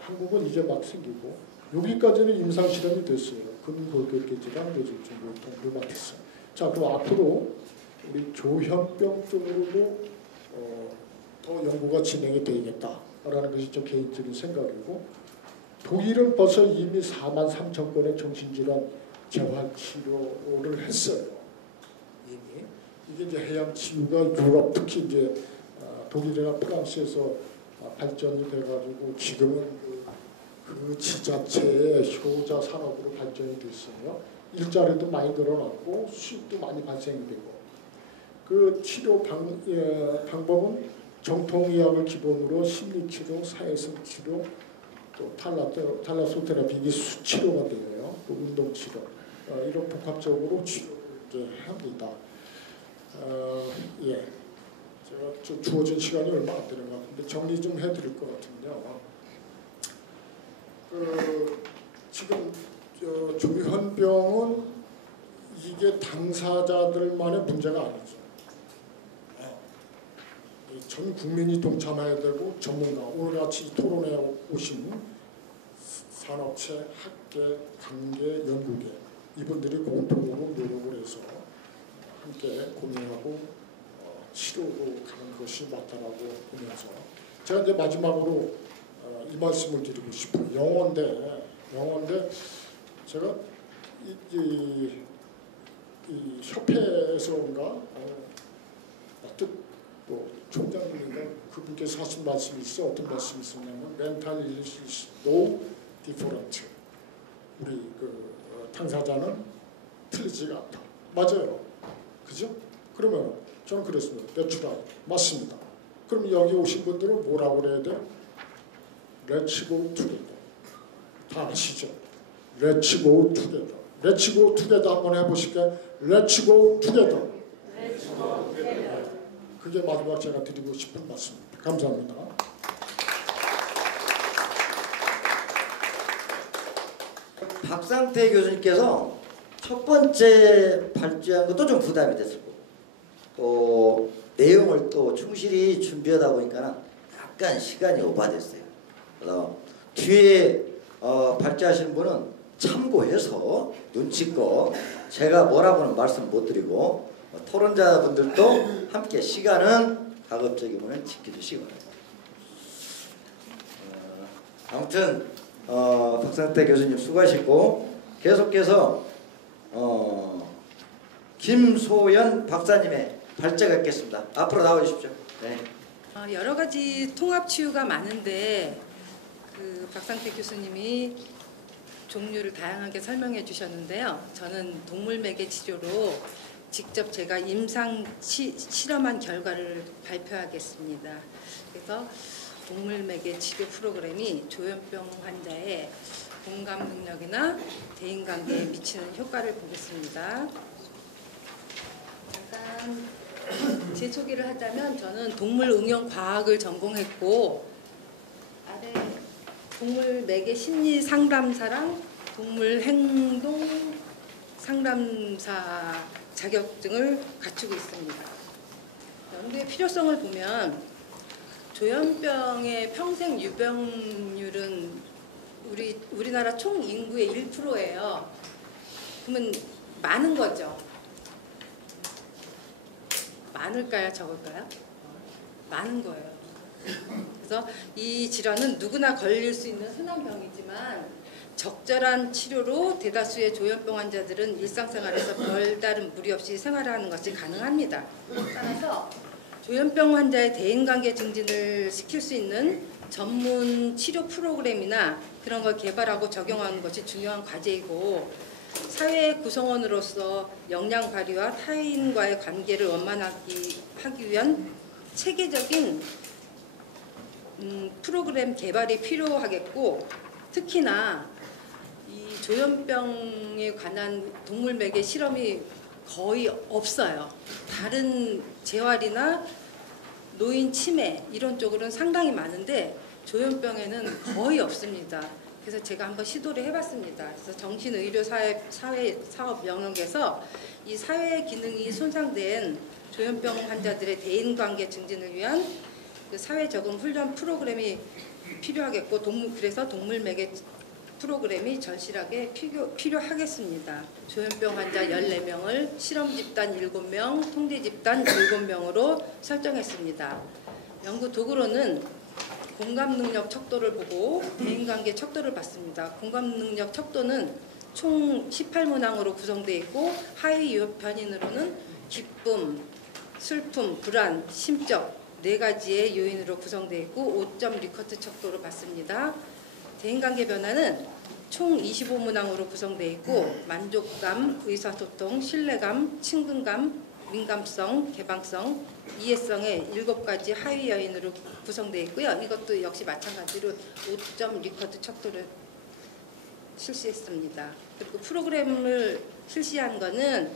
한국은 이제 막 생기고 여기까지는 임상 실험이 됐어요. 근골격계지랑 뇌졸중 동물 맡았어요. 자, 그럼 앞으로 우리 조현병 쪽으로도 더 연구가 진행이 되겠다라는 것이 좀 개인적인 생각이고 독일은 벌써 이미 43,000건의 정신질환 재활치료를 했어요. 이미 이게 이제 해양 치유가 유럽 특히 이제 독일이나 프랑스에서 발전이 돼가지고 지금은 그 지자체의 효자 산업으로 발전이 됐어요. 일자리도 많이 늘어났고 수입도 많이 발생이 되고 그 치료 방법은 정통의학을 기본으로 심리치료, 사회성치료, 또 탈라소테라피 이게 수치료가 되고요. 또 운동치료 이런 복합적으로 치료를 이제 합니다. 예, 제가 주어진 시간이 얼마 안 되는 것 같은데 정리 좀 해드릴 것 같은데요. 지금 조현병은 이게 당사자들만의 문제가 아니죠. 전 국민이 동참해야 되고 전문가 오늘같이 토론에 오신 산업체, 학계, 관계, 연구계 이분들이 공통으로 노력을 해서 함께 고민하고 치료로 가는 것이 맞다라고 보면서 제가 이제 마지막으로 이 말씀을 드리고 싶어요. 영어인데 제가 이 협회에서인가 또 총장님인가 그분께서 하신 말씀이 있어 어떤 말씀이 있었냐면 mental illness is no different. 우리 그 당사자는 틀리지가 않다. 맞아요. 그죠? 그러면 저는 그랬습니다. 내추럴 맞습니다. 그럼 여기 오신 분들은 뭐라고 그래야 돼? Let's go together. 다 아시죠? Let's go together. Let's go together 한번 해보실까요? Let's go together. 그게 마지막 제가 드리고 싶은 말씀입니다. 감사합니다. 박상태 교수님께서 첫 번째 발주한 것도 좀 부담이 됐을 거고 또 내용을 또 충실히 준비하다 보니까 약간 시간이 오버됐어요. 그래서 뒤에 발제하시는 분은 참고해서 눈치껏 제가 뭐라고는 말씀 못 드리고 토론자분들도 함께 시간은 가급적이면 지켜주시기 바랍니다. 아무튼 박상태 교수님 수고하셨고 계속해서 김소연 박사님의 발제가 있겠습니다. 앞으로 나와주십시오. 네. 여러 가지 통합 치유가 많은데 그 박상택 교수님이 종류를 다양하게 설명해 주셨는데요. 저는 동물 매개 치료로 직접 제가 임상 실험한 결과를 발표하겠습니다. 그래서 동물 매개 치료 프로그램이 조현병 환자의 공감 능력이나 대인관계에 미치는 효과를 보겠습니다. 잠깐 제 소개를 하자면 저는 동물 응용 과학을 전공했고 아래 동물 매개 심리 상담사랑 동물 행동 상담사 자격증을 갖추고 있습니다. 연구의 필요성을 보면 조현병의 평생 유병률은 우리나라 총 인구의 1%예요. 그러면 많은 거죠. 많을까요? 적을까요? 많은 거예요. 그래서 이 질환은 누구나 걸릴 수 있는 흔한 병이지만 적절한 치료로 대다수의 조현병 환자들은 일상생활에서 별다른 무리 없이 생활하는 것이 가능합니다. 따라서 조현병 환자의 대인관계 증진을 시킬 수 있는 전문 치료 프로그램이나 그런 걸 개발하고 적용하는 것이 중요한 과제이고 사회의 구성원으로서 역량 발휘와 타인과의 관계를 원만하게 하기 위한 체계적인 프로그램 개발이 필요하겠고 특히나 이 조현병에 관한 동물 매개 실험이 거의 없어요. 다른 재활이나 노인 치매 이런 쪽으로는 상당히 많은데 조현병에는 거의 없습니다. 그래서 제가 한번 시도를 해봤습니다. 그래서 정신의료 사회 사업 영역에서 이 사회 기능이 손상된 조현병 환자들의 대인관계 증진을 위한 그 사회 적응 훈련 프로그램이 필요하겠고 그래서 동물 매개 프로그램이 절실하게 필요하겠습니다. 조현병 환자 14명을 실험 집단 7명, 통제 집단 7명으로 설정했습니다. 연구 도구로는 공감 능력 척도를 보고 대인관계 척도를 봤습니다. 공감 능력 척도는 총 18문항으로 구성되어 있고 하위 변인으로는 기쁨, 슬픔, 불안, 심적 4가지의 요인으로 구성되어 있고 5점 리커트 척도로 봤습니다. 대인관계 변화는 총 25문항으로 구성되어 있고 만족감, 의사소통, 신뢰감, 친근감, 민감성, 개방성, 이해성의 7가지 하위 요인으로 구성되어 있고요. 이것도 역시 마찬가지로 5점 리커트 척도를 실시했습니다. 그리고 프로그램을 실시한 것은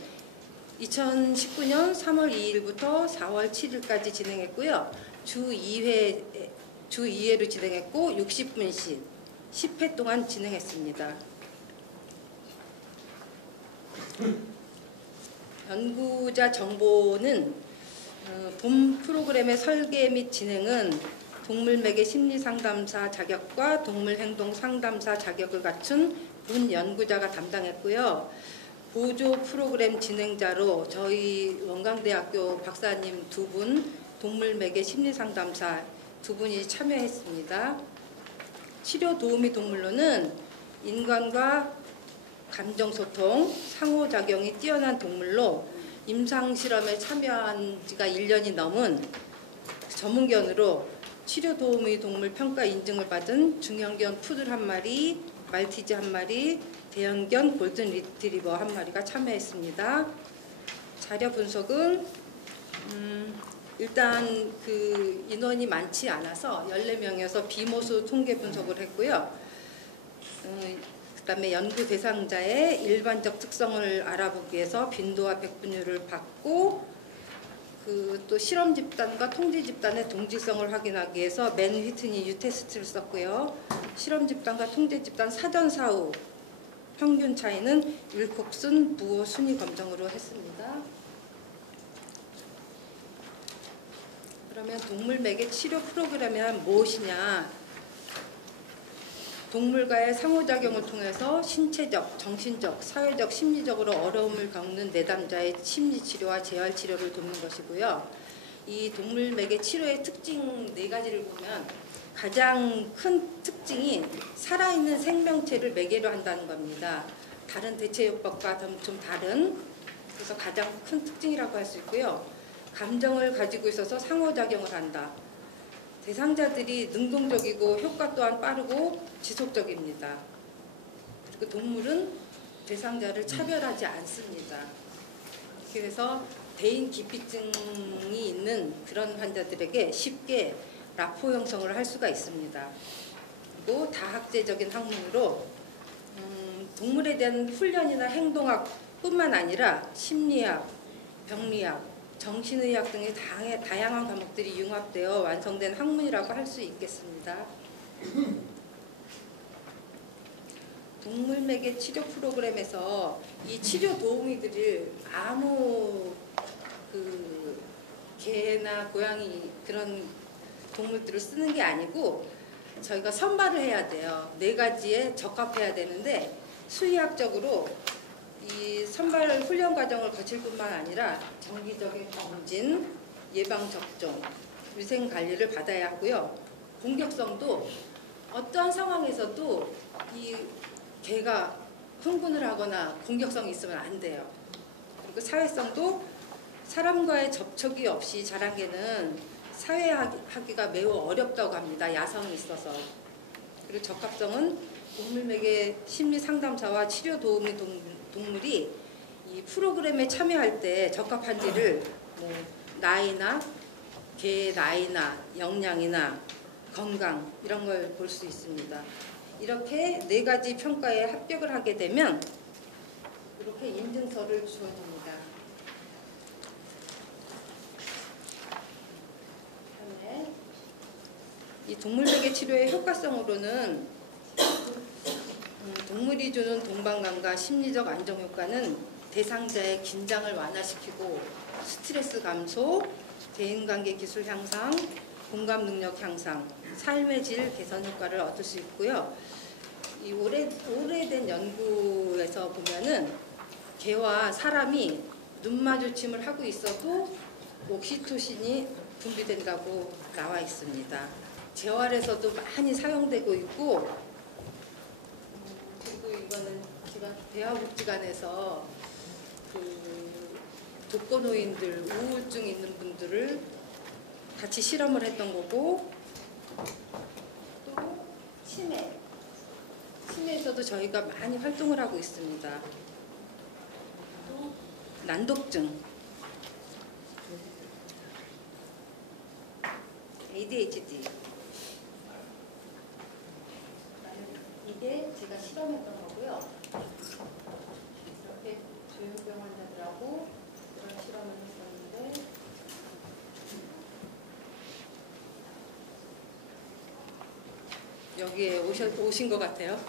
2019년 3월 2일부터 4월 7일까지 진행했고요. 주 2회로 진행했고 60분씩 10회 동안 진행했습니다. 연구자 정보는 본 프로그램의 설계 및 진행은 동물 매개 심리 상담사 자격과 동물 행동 상담사 자격을 갖춘 본 연구자가 담당했고요. 보조 프로그램 진행자로 저희 원광대학교 박사님 2분, 동물 매개 심리 상담사 2분이 참여했습니다. 치료 도우미 동물로는 인간과 감정소통, 상호작용이 뛰어난 동물로 임상실험에 참여한 지가 1년이 넘은 전문견으로 치료 도우미 동물 평가 인증을 받은 중형견 푸들 1마리, 말티즈 1마리, 대형견 골든 리트리버 1마리가 참여했습니다. 자료 분석은 일단 그 인원이 많지 않아서 14명에서 비모수 통계 분석을 했고요. 그다음에 연구 대상자의 일반적 특성을 알아보기 위해서 빈도와 백분율을 받고 또 실험 집단과 통제 집단의 동질성을 확인하기 위해서 맨 휘트니 U 테스트를 썼고요. 실험 집단과 통제 집단 사전 사후 평균 차이는 윌콕슨 부호 순위 검정으로 했습니다. 그러면 동물 매개 치료 프로그램이란 무엇이냐? 동물과의 상호작용을 통해서 신체적, 정신적, 사회적, 심리적으로 어려움을 겪는 내담자의 심리치료와 재활치료를 돕는 것이고요. 이 동물 매개 치료의 특징 4가지를 보면 가장 큰 특징이 살아있는 생명체를 매개로 한다는 겁니다. 다른 대체요법과 좀 다른, 그래서 가장 큰 특징이라고 할 수 있고요. 감정을 가지고 있어서 상호작용을 한다. 대상자들이 능동적이고 효과 또한 빠르고 지속적입니다. 그리고 동물은 대상자를 차별하지 않습니다. 그래서 대인 기피증이 있는 그런 환자들에게 쉽게 라포 형성을 할 수가 있습니다. 그리고 다학제적인 학문으로 동물에 대한 훈련이나 행동학뿐만 아니라 심리학, 병리학, 정신의학 등의 다양한 과목들이 융합되어 완성된 학문이라고 할 수 있겠습니다. 동물매개 치료 프로그램에서 이 치료 도우미들을 아무 개나 고양이 그런 동물들을 쓰는 게 아니고 저희가 선발을 해야 돼요. 4가지에 적합해야 되는데 수의학적으로 이 선발 훈련 과정을 거칠 뿐만 아니라 정기적인 검진, 예방접종, 위생관리를 받아야 하고요. 공격성도 어떠한 상황에서도 이 개가 흥분을 하거나 공격성이 있으면 안 돼요. 그리고 사회성도 사람과의 접촉이 없이 자란 개는 사회하기가 매우 어렵다고 합니다. 야성이 있어서. 그리고 적합성은 동물매개 심리상담사와 치료 도우미 동물이 이 프로그램에 참여할 때 적합한지를 나이나 개의 나이나 역량이나 건강 이런 걸 볼 수 있습니다. 이렇게 4가지 평가에 합격을 하게 되면 이렇게 인증서를 주어줍니다. 그다음에 이 동물매개 치료의 효과성으로는 동물이 주는 동방감과 심리적 안정 효과는 대상자의 긴장을 완화시키고 스트레스 감소, 대인관계 기술 향상, 공감 능력 향상, 삶의 질 개선 효과를 얻을 수 있고요. 이 오래된 연구에서 보면은 개와 사람이 눈 마주침을 하고 있어도 옥시토신이 분비된다고 나와 있습니다. 재활에서도 많이 사용되고 있고, 그리고 이거는 제가 대화복지관에서 독거노인들, 우울증 있는 분들을 같이 실험을 했던 거고, 또 치매에서도 저희가 많이 활동을 하고 있습니다. 또 난독증, ADHD, 이게 제가 실험했던 거고요. 이렇게 조현병 환자들하고 그런 실험을 했었는데, 여기에 오신 것 같아요.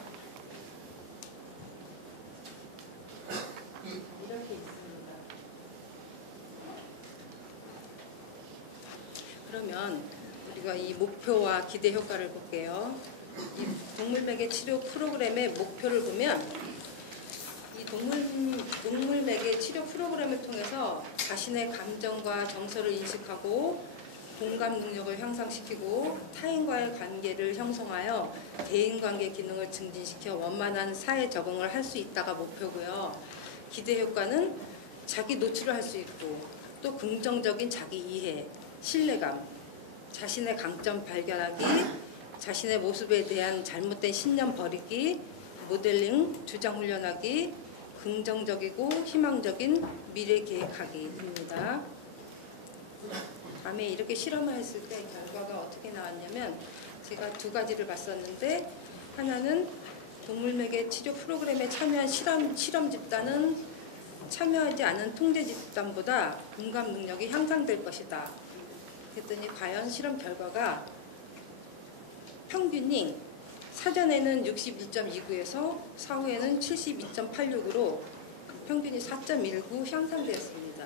이렇게 있습니다. 그러면 우리가 이 목표와 기대 효과를 볼게요. 이 동물매개 치료 프로그램의 목표를 보면 이 동물매개 치료 프로그램을 통해서 자신의 감정과 정서를 인식하고 공감 능력을 향상시키고 타인과의 관계를 형성하여 대인관계 기능을 증진시켜 원만한 사회 적응을 할 수 있다가 목표고요. 기대 효과는 자기 노출을 할 수 있고 또 긍정적인 자기 이해, 신뢰감, 자신의 강점 발견하기, 자신의 모습에 대한 잘못된 신념 버리기, 모델링, 주장 훈련하기, 긍정적이고 희망적인 미래 계획하기입니다. 다음에 이렇게 실험을 했을 때 결과가 어떻게 나왔냐면, 제가 2가지를 봤었는데, 하나는 동물매개 치료 프로그램에 참여한 실험 집단은 참여하지 않은 통제 집단보다 공감 능력이 향상될 것이다. 그랬더니 과연 실험 결과가 평균이 사전에는 62.29에서 사후에는 72.86으로 평균이 4.19 향상되었습니다.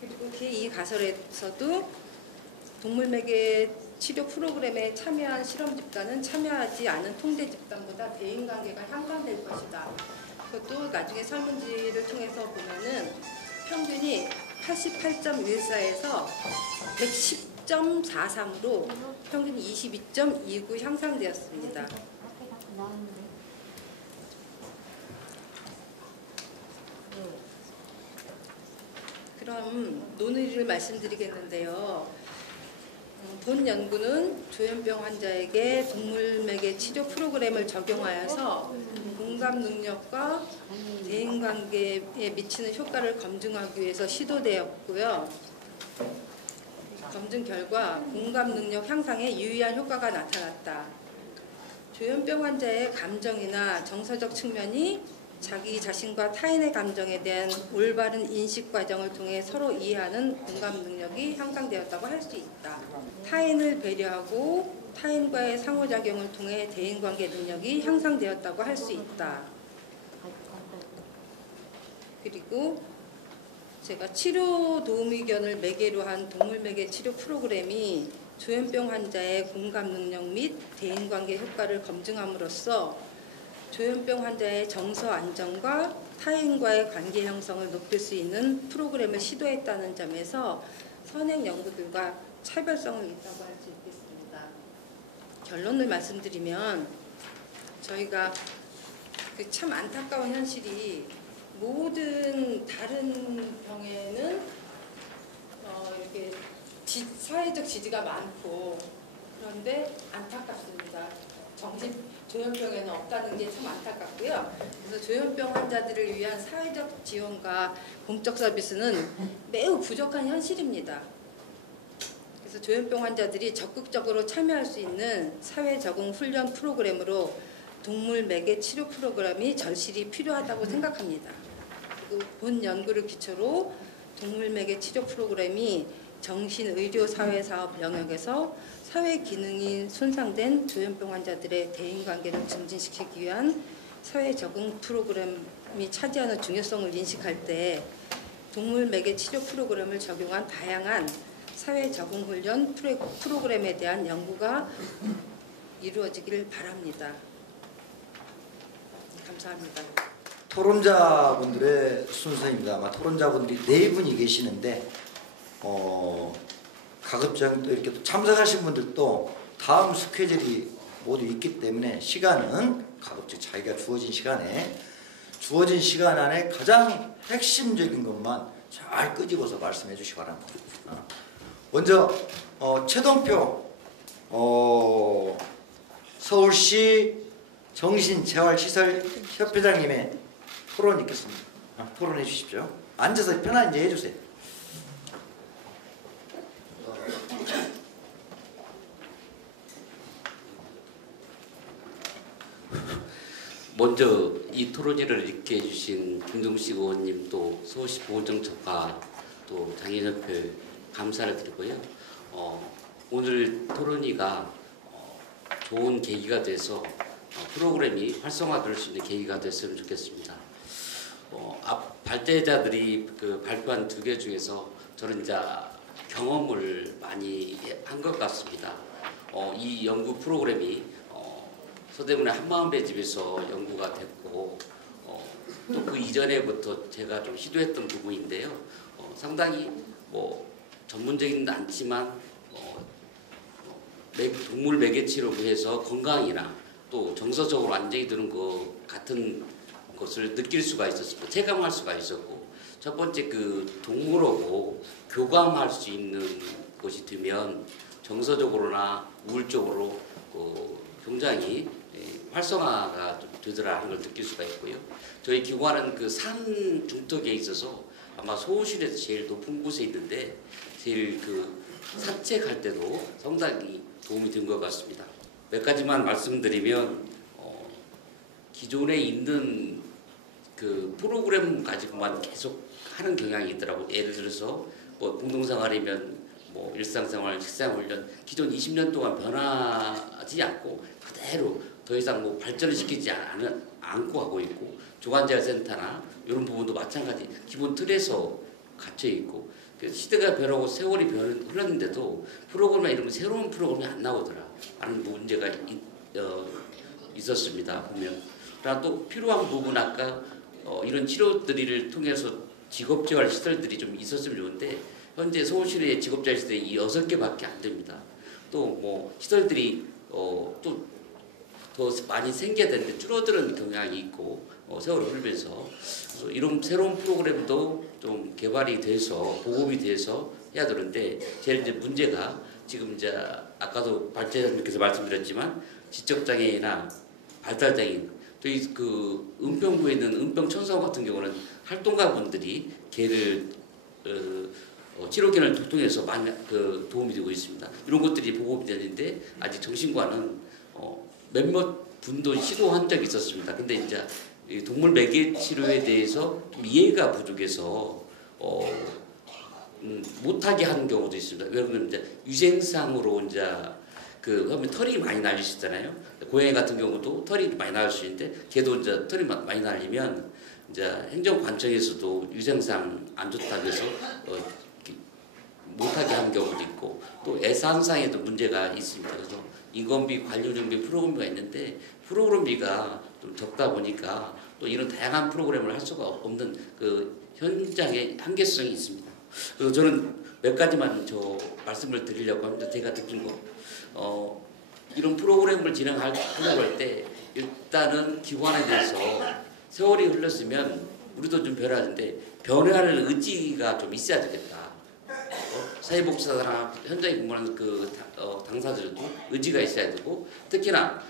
그리고 이 가설에서도 동물매개 치료 프로그램에 참여한 실험 집단은 참여하지 않은 통제 집단보다 대인관계가 향상될 것이다. 그것도 나중에 설문지를 통해서 보면은 평균이 88.14에서 110.43으로 평균이 22.29 향상되었습니다. 그럼 논의를 말씀드리겠는데요. 본 연구는 조현병 환자에게 동물맥의 치료 프로그램을 적용하여서 공감 능력과 대인관계에 미치는 효과를 검증하기 위해서 시도되었고요. 검증 결과 공감 능력 향상에 유의한 효과가 나타났다. 조현병 환자의 감정이나 정서적 측면이 자기 자신과 타인의 감정에 대한 올바른 인식 과정을 통해 서로 이해하는 공감 능력이 향상되었다고 할 수 있다. 타인을 배려하고 타인과의 상호작용을 통해 대인관계 능력이 향상되었다고 할 수 있다. 그리고 제가 치료 도움의견을 매개로 한 동물맥의 치료 프로그램이 조현병 환자의 공감 능력 및 대인관계 효과를 검증함으로써 조현병 환자의 정서 안정과 타인과의 관계 형성을 높일 수 있는 프로그램을 시도했다는 점에서 선행 연구들과 차별성을 있다고 할 수 있겠습니다. 결론을 말씀드리면 저희가 그 참 안타까운 현실이 모든 다른 병에는 이렇게 사회적 지지가 많고 그런데 안타깝습니다. 조현병에는 없다는 게 참 안타깝고요. 그래서 조현병 환자들을 위한 사회적 지원과 공적 서비스는 매우 부족한 현실입니다. 그래서 조현병 환자들이 적극적으로 참여할 수 있는 사회 적응 훈련 프로그램으로 동물 매개 치료 프로그램이 절실히 필요하다고 생각합니다. 그리고 본 연구를 기초로 동물 매개 치료 프로그램이 정신의료사회사업 영역에서 사회 기능이 손상된 조현병 환자들의 대인관계를 증진시키기 위한 사회 적응 프로그램이 차지하는 중요성을 인식할 때 동물 매개 치료 프로그램을 적용한 다양한 사회 적응 훈련 프로그램에 대한 연구가 이루어지기를 바랍니다. 감사합니다. 토론자분들의 순서입니다. 아마 토론자분들이 4분이 계시는데 가급적 또 이렇게 또 참석하신 분들도 다음 스케줄이 모두 있기 때문에 시간은 가급적 자기가 주어진 시간 안에 가장 핵심적인 것만 잘 끄집어서 말씀해 주시기 바랍니다. 먼저 최동표 서울시 정신재활시설협회장님의 토론 있겠습니다. 토론해 주십시오. 앉아서 편안히 이제 해주세요. 먼저 이 토론회를 이렇게 해주신 김동식 의원님 또 서울시 보건정책과 또 장애인협회 감사를 드리고요. 오늘 토론회가 좋은 계기가 돼서 프로그램이 활성화될 수 있는 계기가 됐으면 좋겠습니다. 앞 발제자들이 그 발표한 2개 중에서 저는 이제 경험을 많이 한 것 같습니다. 이 연구 프로그램이 서대문의 한마음배 집에서 연구가 됐고 또 그 이전에부터 제가 좀 시도했던 부분인데요. 상당히 전문적이진 않지만 동물 매개치료로 해서 건강이나 또 정서적으로 안정이 드는 것 같은 것을 느낄 수가 있었습니다. 체감할 수가 있었고 첫 번째 그 동물하고 교감할 수 있는 것이 되면 정서적으로나 우울적으로 굉장히 활성화가 되더라 하는 걸 느낄 수가 있고요. 저희 기관은 그 산 중턱에 있어서 아마 서울시에서 제일 높은 곳에 있는데 제일 그 산책할 때도 상당히 도움이 된 것 같습니다. 몇 가지만 말씀드리면 기존에 있는 그 프로그램 가지고만 계속 하는 경향이 있더라고요. 예를 들어서 공동생활이면 일상생활, 식사훈련 기존 20년 동안 변하지 않고 그대로 더 이상 발전을 시키지 않고 하고 있고 조간재활센터나 이런 부분도 마찬가지 기본 틀에서 갇혀 있고 시대가 변하고 세월이 흘렀는데도 프로그램이나 이런 새로운 프로그램이 안 나오더라 하는 문제가 있었습니다. 보면 또 필요한 부분 아까 이런 치료들을 통해서 직업재활 시설들이 좀 있었으면 좋은데 현재 서울시내 직업재활 시설이 6개밖에 안 됩니다. 또 뭐 시설들이 또 더 많이 생겨야 되는데 줄어드는 경향이 있고 세월이 흐르면서 그래서 이런 새로운 프로그램도 좀 개발이 돼서 보급이 돼서 해야 되는데 제일 이제 문제가 지금 이제 아까도 발제자님께서 말씀드렸지만 지적장애나 발달장애인 또 이 그 은평구에 있는 은평천사원 같은 경우는 활동가분들이 걔를 치료견을 통해서 많이 도움이 되고 있습니다. 이런 것들이 보급이 되는데 아직 정신과는 몇몇 분도 시도한 적이 있었습니다. 근데 이제 이 동물 매개 치료에 대해서 좀 이해가 부족해서 못하게 하는 경우도 있습니다. 왜냐하면 이제 위생상으로 이제 하면 털이 많이 날릴 수 있잖아요. 고양이 같은 경우도 털이 많이 날릴 수 있는데 걔도 이제 털이 많이 날리면 이제 행정관청에서도 위생상 안 좋다고 해서 못하게 하는 경우도 있고 또 예산상에도 문제가 있습니다. 그래서 인건비 관리운영비 프로그램이 있는데 프로그램비가 좀 적다 보니까 또 이런 다양한 프로그램을 할 수가 없는 그 현장의 한계성이 있습니다. 그래서 저는 몇 가지만 말씀을 드리려고 합니다. 제가 느낀 거 이런 프로그램을 진행하려고 할 때 일단은 기관에 대해서 세월이 흘렀으면 우리도 좀 변화하는데 변화할 의지가 좀 있어야 되겠다. 사회복지사나 현장에 근무하는 당사자들도 의지가 있어야 되고 특히나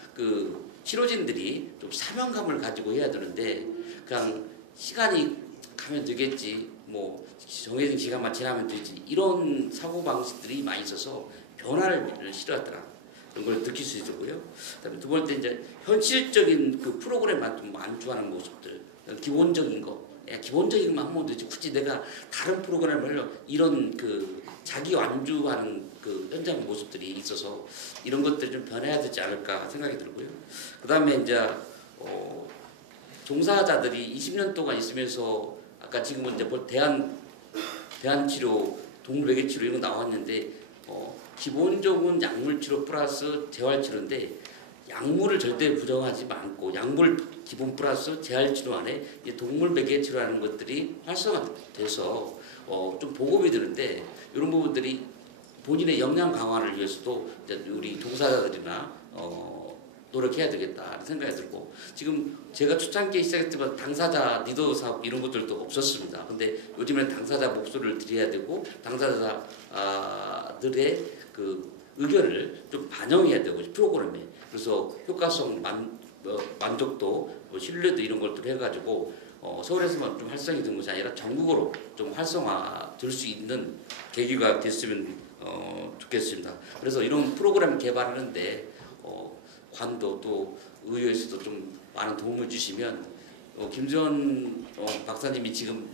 치료진들이 좀 사명감을 가지고 해야 되는데 그냥 시간이 가면 되겠지 뭐 정해진 기간만 지나면 되지 이런 사고방식들이 많이 있어서 변화를 싫어하더라 그런 걸 느낄 수 있었고요. 그다음에 두 번째 이제 현실적인 프로그램만 좀 안주하는 모습들 기본적인 거 기본적인 것만 하면 되지 굳이 내가 다른 프로그램을 하려 이런 자기 완주하는 현장 모습들이 있어서 이런 것들이 좀 변해야 되지 않을까 생각이 들고요. 그 다음에 이제 종사자들이 20년 동안 있으면서 아까 지금은 이제 대한치료, 동물매개치료 이런 거 나왔는데 기본적인 약물치료 플러스 재활치료인데 약물을 절대 부정하지 않고 약물 기본 플러스 재활치료 안에 동물매개치료라는 것들이 활성화돼서 좀 보급이 되는데 이런 부분들이 본인의 역량 강화를 위해서도 우리 종사자들이나 노력해야 되겠다 생각이 들고 지금 제가 초창기에 시작했지만 당사자 리더 사업 이런 것들도 없었습니다. 근데 요즘에는 당사자 목소리를 드려야 되고 당사자들의 의견을 좀 반영해야 되고 프로그램에 그래서 효과성 만족도 신뢰도 이런 것들 해가지고 서울에서만 좀 활성이 된 것이 아니라 전국으로 좀 활성화 될 수 있는 계기가 됐으면 좋겠습니다. 그래서 이런 프로그램 개발하는데 관도 또 의회에서도 좀 많은 도움을 주시면 김지원 박사님이 지금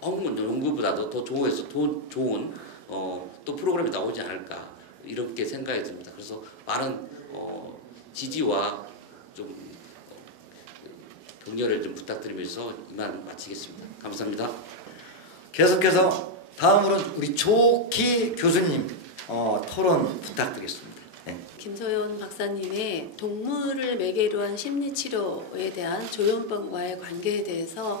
학문 연구보다도 더 좋은 또 프로그램이 나오지 않을까 이렇게 생각이 듭니다. 그래서 많은 지지와 좀 격려를 좀 부탁드리면서 이만 마치겠습니다. 감사합니다. 계속해서 다음으로는 우리 조키 교수님 토론 부탁드리겠습니다. 네. 김소연 박사님의 동물을 매개로 한 심리치료에 대한 조현병과의 관계에 대해서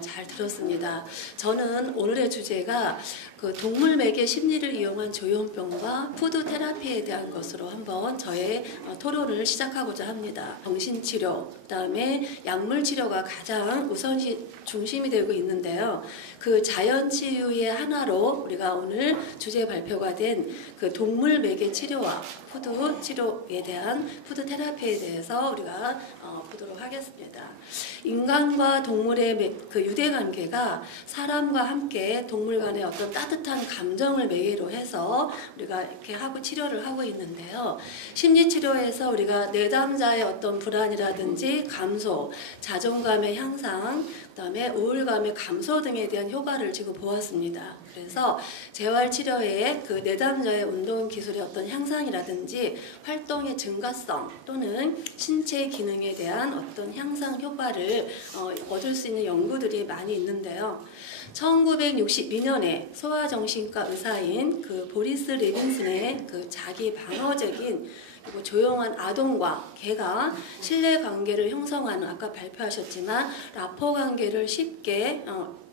잘 들었습니다. 저는 오늘의 주제가 동물 매개 심리를 이용한 조현병과 푸드 테라피에 대한 것으로 한번 저의 토론을 시작하고자 합니다. 정신치료, 그다음에 약물치료가 가장 우선시 중심이 되고 있는데요. 자연치유의 하나로 우리가 오늘 주제 발표가 된 동물 매개 치료와 푸드 치료에 대한 푸드 테라피에 대해서 우리가 보도록 하겠습니다. 인간과 동물의 유대관계가 사람과 함께 동물 간의 어떤 따뜻한 감정을 매개로 해서 우리가 이렇게 치료를 하고 있는데요. 심리치료에서 우리가 내담자의 어떤 불안이라든지 감소, 자존감의 향상, 그다음에 우울감의 감소 등에 대한 효과를 지금 보았습니다. 그래서 재활치료의 내담자의 운동 기술의 어떤 향상이라든지 활동의 증가성 또는 신체 기능에 대한 어떤 향상 효과를 얻을 수 있는 연구들이 많이 있는데요. 1962년에 소아정신과 의사인 그 보리스 레빈슨의 그 자기 방어적인 그리고 조용한 아동과 개가 신뢰 관계를 형성하는, 아까 발표하셨지만 라포 관계를 쉽게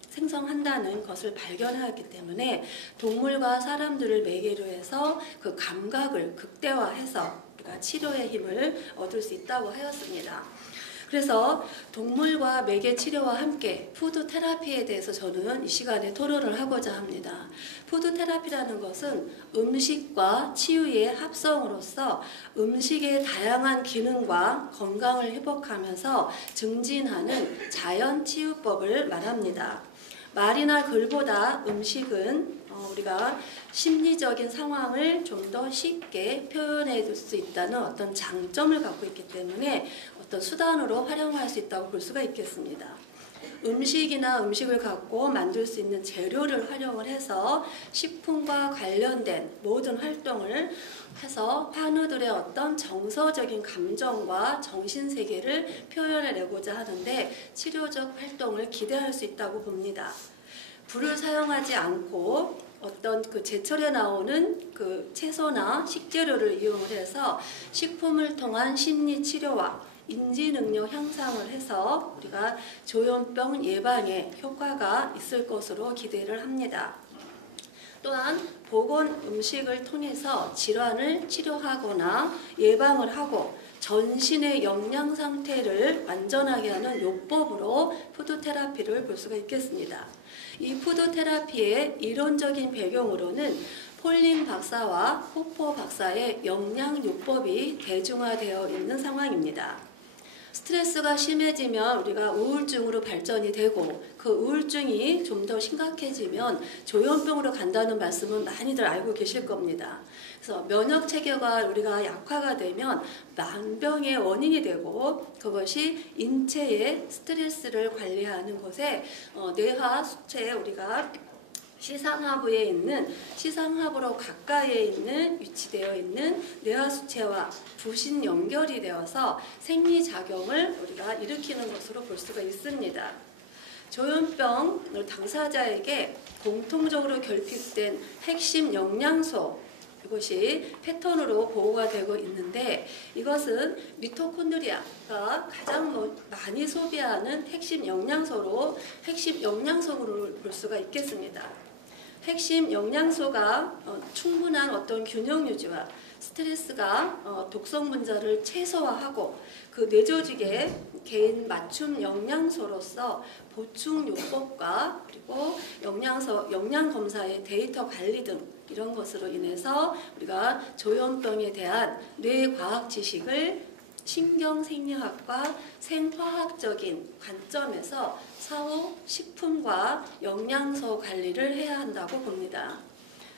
생성한다는 것을 발견하였기 때문에 동물과 사람들을 매개로 해서 그 감각을 극대화해서 우리가 치료의 힘을 얻을 수 있다고 하였습니다. 그래서 동물과 매개 치료와 함께 푸드 테라피에 대해서 저는 이 시간에 토론을 하고자 합니다. 푸드 테라피라는 것은 음식과 치유의 합성으로서 음식의 다양한 기능과 건강을 회복하면서 증진하는 자연 치유법을 말합니다. 말이나 글보다 음식은 우리가 심리적인 상황을 좀 더 쉽게 표현해 줄 수 있다는 어떤 장점을 갖고 있기 때문에 어떤 수단으로 활용할 수 있다고 볼 수가 있겠습니다. 음식이나 음식을 갖고 만들 수 있는 재료를 활용을 해서 식품과 관련된 모든 활동을 해서 환우들의 어떤 정서적인 감정과 정신세계를 표현해내고자 하는데 치료적 활동을 기대할 수 있다고 봅니다. 불을 사용하지 않고 어떤 그 제철에 나오는 그 채소나 식재료를 이용을 해서 식품을 통한 심리 치료와 인지 능력 향상을 해서 우리가 조현병 예방에 효과가 있을 것으로 기대를 합니다. 또한 보건 음식을 통해서 질환을 치료하거나 예방을 하고 전신의 영양 상태를 완전하게 하는 요법으로 푸드 테라피를 볼 수가 있겠습니다. 이 푸드 테라피의 이론적인 배경으로는 폴린 박사와 호퍼 박사의 영양 요법이 대중화되어 있는 상황입니다. 스트레스가 심해지면 우리가 우울증으로 발전이 되고 그 우울증이 좀 더 심각해지면 조현병으로 간다는 말씀은 많이들 알고 계실 겁니다. 그래서 면역 체계가 우리가 약화가 되면 만병의 원인이 되고 그것이 인체의 스트레스를 관리하는 것에 뇌하 수체에 우리가 시상하부에 있는 시상하부로 가까이에 있는 위치되어 있는 뇌하수체와 부신 연결이 되어서 생리작용을 우리가 일으키는 것으로 볼 수가 있습니다. 조현병 당사자에게 공통적으로 결핍된 핵심 영양소 이것이 패턴으로 보고가 되고 있는데 이것은 미토콘드리아가 가장 많이 소비하는 핵심 영양소로 볼 수가 있겠습니다. 핵심 영양소가 충분한 어떤 균형 유지와 스트레스가 독성 분자를 최소화하고 그 뇌조직의 개인 맞춤 영양소로서 보충 요법과 그리고 영양 검사의 데이터 관리 등 이런 것으로 인해서 우리가 조현병에 대한 뇌과학 지식을 신경생리학과 생화학적인 관점에서 사후 식품과 영양소 관리를 해야 한다고 봅니다.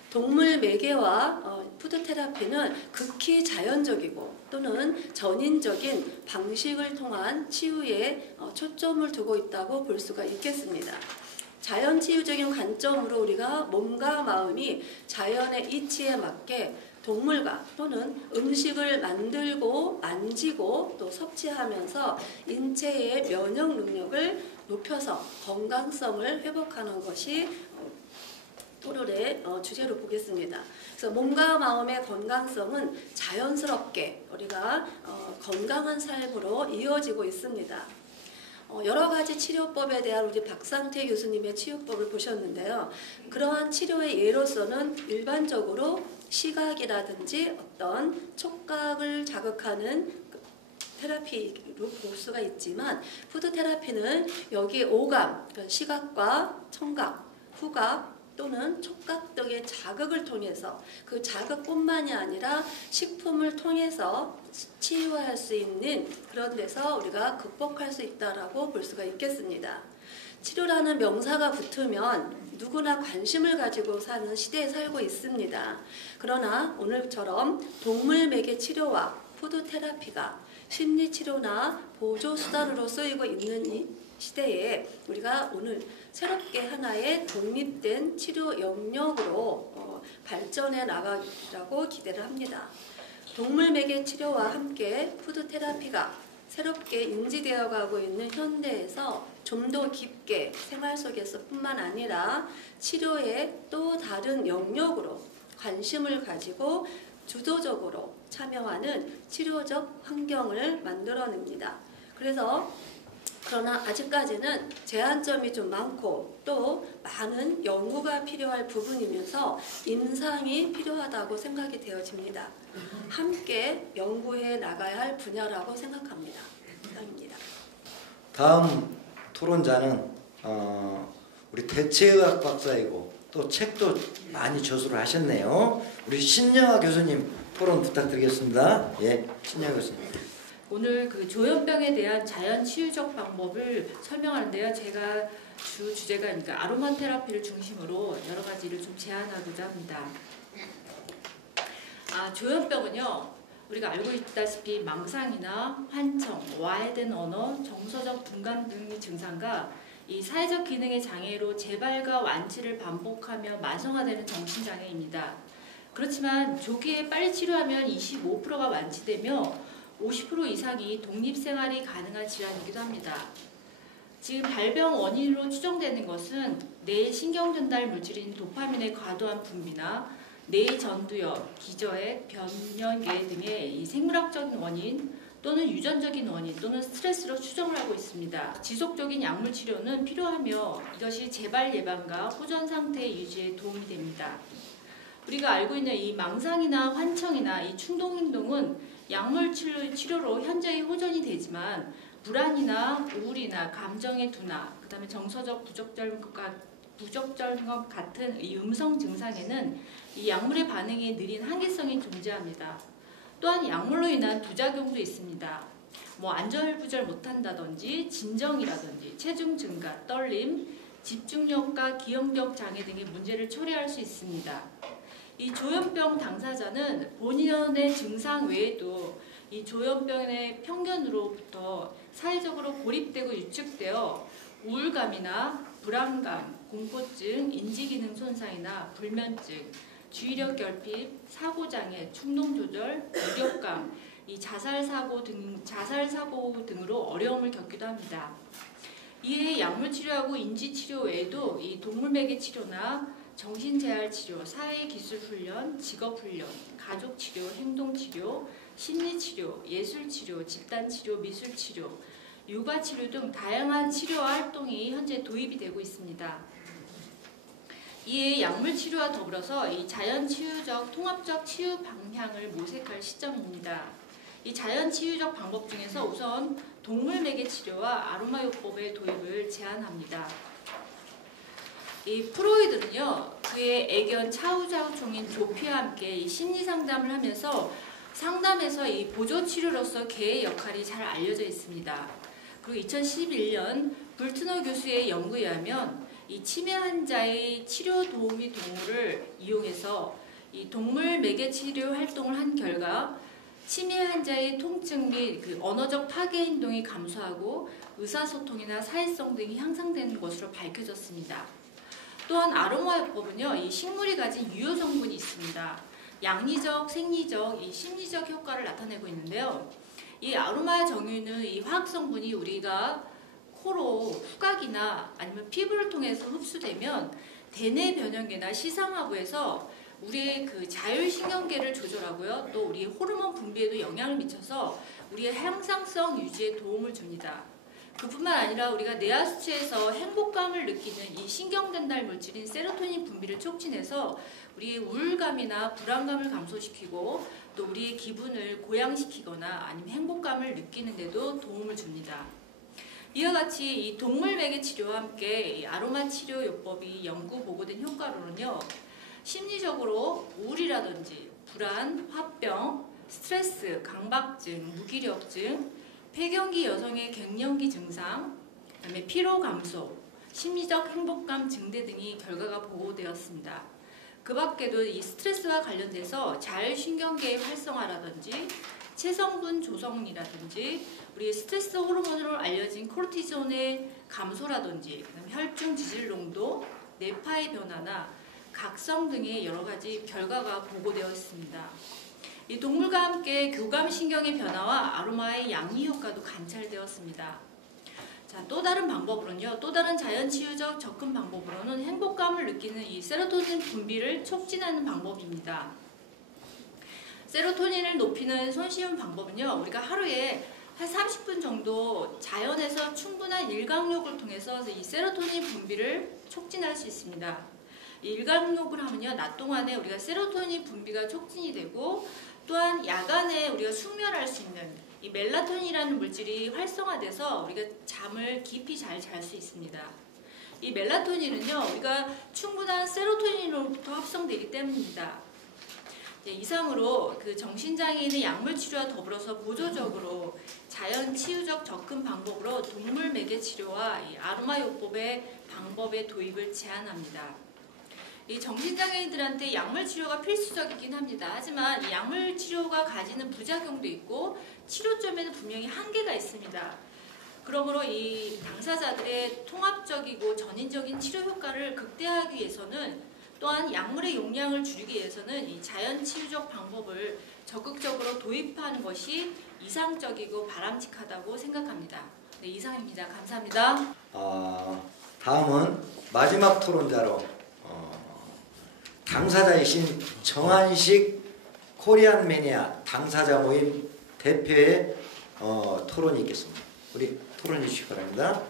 동물 매개와 푸드테라피는 극히 자연적이고 또는 전인적인 방식을 통한 치유에 초점을 두고 있다고 볼 수가 있겠습니다. 자연치유적인 관점으로 우리가 몸과 마음이 자연의 이치에 맞게 동물과 또는 음식을 만들고 만지고 또 섭취하면서 인체의 면역 능력을 높여서 건강성을 회복하는 것이 토론의 주제로 보겠습니다. 그래서 몸과 마음의 건강성은 자연스럽게 우리가 건강한 삶으로 이어지고 있습니다. 여러 가지 치료법에 대한 우리 박상태 교수님의 치료법을 보셨는데요. 그러한 치료의 예로서는 일반적으로 시각이라든지 어떤 촉각을 자극하는 테라피로 볼 수가 있지만 푸드 테라피는 여기 오감, 시각과 청각, 후각 또는 촉각 등의 자극을 통해서 그 자극뿐만이 아니라 식품을 통해서 치유할 수 있는 그런 데서 우리가 극복할 수 있다라고 볼 수가 있겠습니다. 치료라는 명사가 붙으면 누구나 관심을 가지고 사는 시대에 살고 있습니다. 그러나 오늘처럼 동물 매개 치료와 푸드 테라피가 심리치료나 보조수단으로 쓰이고 있는 이 시대에 우리가 오늘 새롭게 하나의 독립된 치료 영역으로 발전해 나가리라고 기대를 합니다. 동물 매개 치료와 함께 푸드 테라피가 새롭게 인지되어 가고 있는 현대에서 좀 더 깊게 생활 속에서뿐만 아니라 치료의 또 다른 영역으로 관심을 가지고 주도적으로 참여하는 치료적 환경을 만들어냅니다. 그러나 아직까지는 제한점이 좀 많고 또 많은 연구가 필요할 부분이면서 임상이 필요하다고 생각이 되어집니다. 함께 연구해 나가야 할 분야라고 생각합니다. 이상입니다. 다음 토론자는 우리 대체의학 박사이고 또 책도 많이 저술을 하셨네요. 우리 신영아 교수님 토론 부탁드리겠습니다. 예, 신영아 교수님. 오늘 그 조현병에 대한 자연 치유적 방법을 설명하는데요. 제가 주제가 그러니까 아로마 테라피를 중심으로 여러 가지를 좀 제안하고자 합니다. 조현병은요, 우리가 알고 있다시피 망상이나 환청, 와해된 언어, 정서적 분감 등의 증상과 이 사회적 기능의 장애로 재발과 완치를 반복하며 만성화되는 정신장애입니다. 그렇지만 조기에 빨리 치료하면 25%가 완치되며 50% 이상이 독립생활이 가능한 질환이기도 합니다. 지금 발병 원인으로 추정되는 것은 뇌 신경전달 물질인 도파민의 과도한 분비나 뇌 전두엽, 기저핵, 변연계 등의 이 생물학적인 원인 또는 유전적인 원인 또는 스트레스로 추정을 하고 있습니다. 지속적인 약물 치료는 필요하며 이것이 재발 예방과 호전 상태 유지에 도움이 됩니다. 우리가 알고 있는 이 망상이나 환청이나 이 충동 행동은 약물 치료로 현저히 호전이 되지만 불안이나 우울이나 감정의 둔화, 그 다음에 정서적 부적절감 같은 이 음성 증상에는 이 약물의 반응이 느린 한계성이 존재합니다. 또한 약물로 인한 부작용도 있습니다. 안절부절 못한다든지 진정이라든지 체중 증가, 떨림, 집중력과 기억력 장애 등의 문제를 초래할 수 있습니다. 이 조현병 당사자는 본인의 증상 외에도 이 조현병의 편견으로부터 사회적으로 고립되고 유축되어 우울감이나 불안감, 공포증, 인지기능 손상이나 불면증, 주의력 결핍, 사고장애, 충동조절, 무력감, 이 자살사고 등으로 어려움을 겪기도 합니다. 이에 약물 치료하고 인지 치료 외에도 이 동물 매개 치료나 정신재활 치료, 사회기술 훈련, 직업 훈련, 가족 치료, 행동 치료, 심리 치료, 예술 치료, 집단 치료, 미술 치료, 육아 치료 등 다양한 치료 활동이 현재 도입이 되고 있습니다. 이에 약물 치료와 더불어서 이 자연 치유적 통합적 치유 방향을 모색할 시점입니다. 이 자연 치유적 방법 중에서 우선 동물 매개 치료와 아로마 요법의 도입을 제안합니다. 이 프로이드는요, 그의 애견 차우자우총인 조피와 함께 이 심리 상담을 하면서 상담에서 이 보조 치료로서 개의 역할이 잘 알려져 있습니다. 그리고 2011년 불트너 교수의 연구에 의하면 이 치매 환자의 치료 도우미 동물을 이용해서 이 동물 매개 치료 활동을 한 결과 치매 환자의 통증 및 그 언어적 파괴 행동이 감소하고 의사소통이나 사회성 등이 향상되는 것으로 밝혀졌습니다. 또한 아로마요법은요, 이 식물이 가진 유효 성분이 있습니다. 양리적, 생리적, 이 심리적 효과를 나타내고 있는데요. 이 아로마 정유는 이 화학 성분이 우리가 코로 후각이나 아니면 피부를 통해서 흡수되면 대뇌 변형계나 시상하부에서 우리의 그 자율신경계를 조절하고요, 또 우리의 호르몬 분비에도 영향을 미쳐서 우리의 향상성 유지에 도움을 줍니다. 그뿐만 아니라 우리가 뇌하 수치에서 행복감을 느끼는 이 신경전달 물질인 세로토닌 분비를 촉진해서 우리의 우울감이나 불안감을 감소시키고 또 우리의 기분을 고양시키거나 아니면 행복감을 느끼는 데도 도움을 줍니다. 이와 같이 이 동물 매개 치료와 함께 이 아로마 치료 요법이 연구 보고된 효과로는요, 심리적으로 우울이라든지 불안, 화병, 스트레스, 강박증, 무기력증, 폐경기 여성의 갱년기 증상, 그다음에 피로 감소, 심리적 행복감 증대 등이 결과가 보고되었습니다. 그 밖에도 이 스트레스와 관련돼서 자율신경계의 활성화라든지 체성분 조성이라든지 우리 스트레스 호르몬으로 알려진 코르티존의 감소라든지 그다음에 혈중 지질 농도, 뇌파의 변화나 각성 등의 여러 가지 결과가 보고되어 있습니다. 이 동물과 함께 교감신경의 변화와 아로마의 양리 효과도 관찰되었습니다. 자, 또 다른 방법으로는요. 또 다른 자연치유적 접근 방법으로는 행복감을 느끼는 이 세로토닌 분비를 촉진하는 방법입니다. 세로토닌을 높이는 손쉬운 방법은요. 우리가 하루에 한 30분 정도 자연에서 충분한 일광욕을 통해서 이 세로토닌 분비를 촉진할 수 있습니다. 이 일광욕을 하면요. 낮 동안에 우리가 세로토닌 분비가 촉진이 되고 또한 야간에 우리가 숙면할 수 있는 이 멜라토닌이라는 물질이 활성화돼서 우리가 잠을 깊이 잘 잘 수 있습니다. 이 멜라토닌은요. 우리가 충분한 세로토닌으로부터 합성되기 때문입니다. 이상으로 그 정신장애인의 약물치료와 더불어서 보조적으로 자연치유적 접근 방법으로 동물 매개 치료와 이 아로마요법의 방법의 도입을 제안합니다. 이 정신장애인들한테 약물치료가 필수적이긴 합니다. 하지만 이 약물치료가 가지는 부작용도 있고 치료점에는 분명히 한계가 있습니다. 그러므로 이 당사자들의 통합적이고 전인적인 치료 효과를 극대화하기 위해서는 또한 약물의 용량을 줄이기 위해서는 이 자연치유적 방법을 적극적으로 도입하는 것이 이상적이고 바람직하다고 생각합니다. 네, 이상입니다. 감사합니다. 다음은 마지막 토론자로 당사자이신 정한식 코리안 매니아 당사자 모임 대표의 토론이 있겠습니다. 우리 토론해 주시기 바랍니다.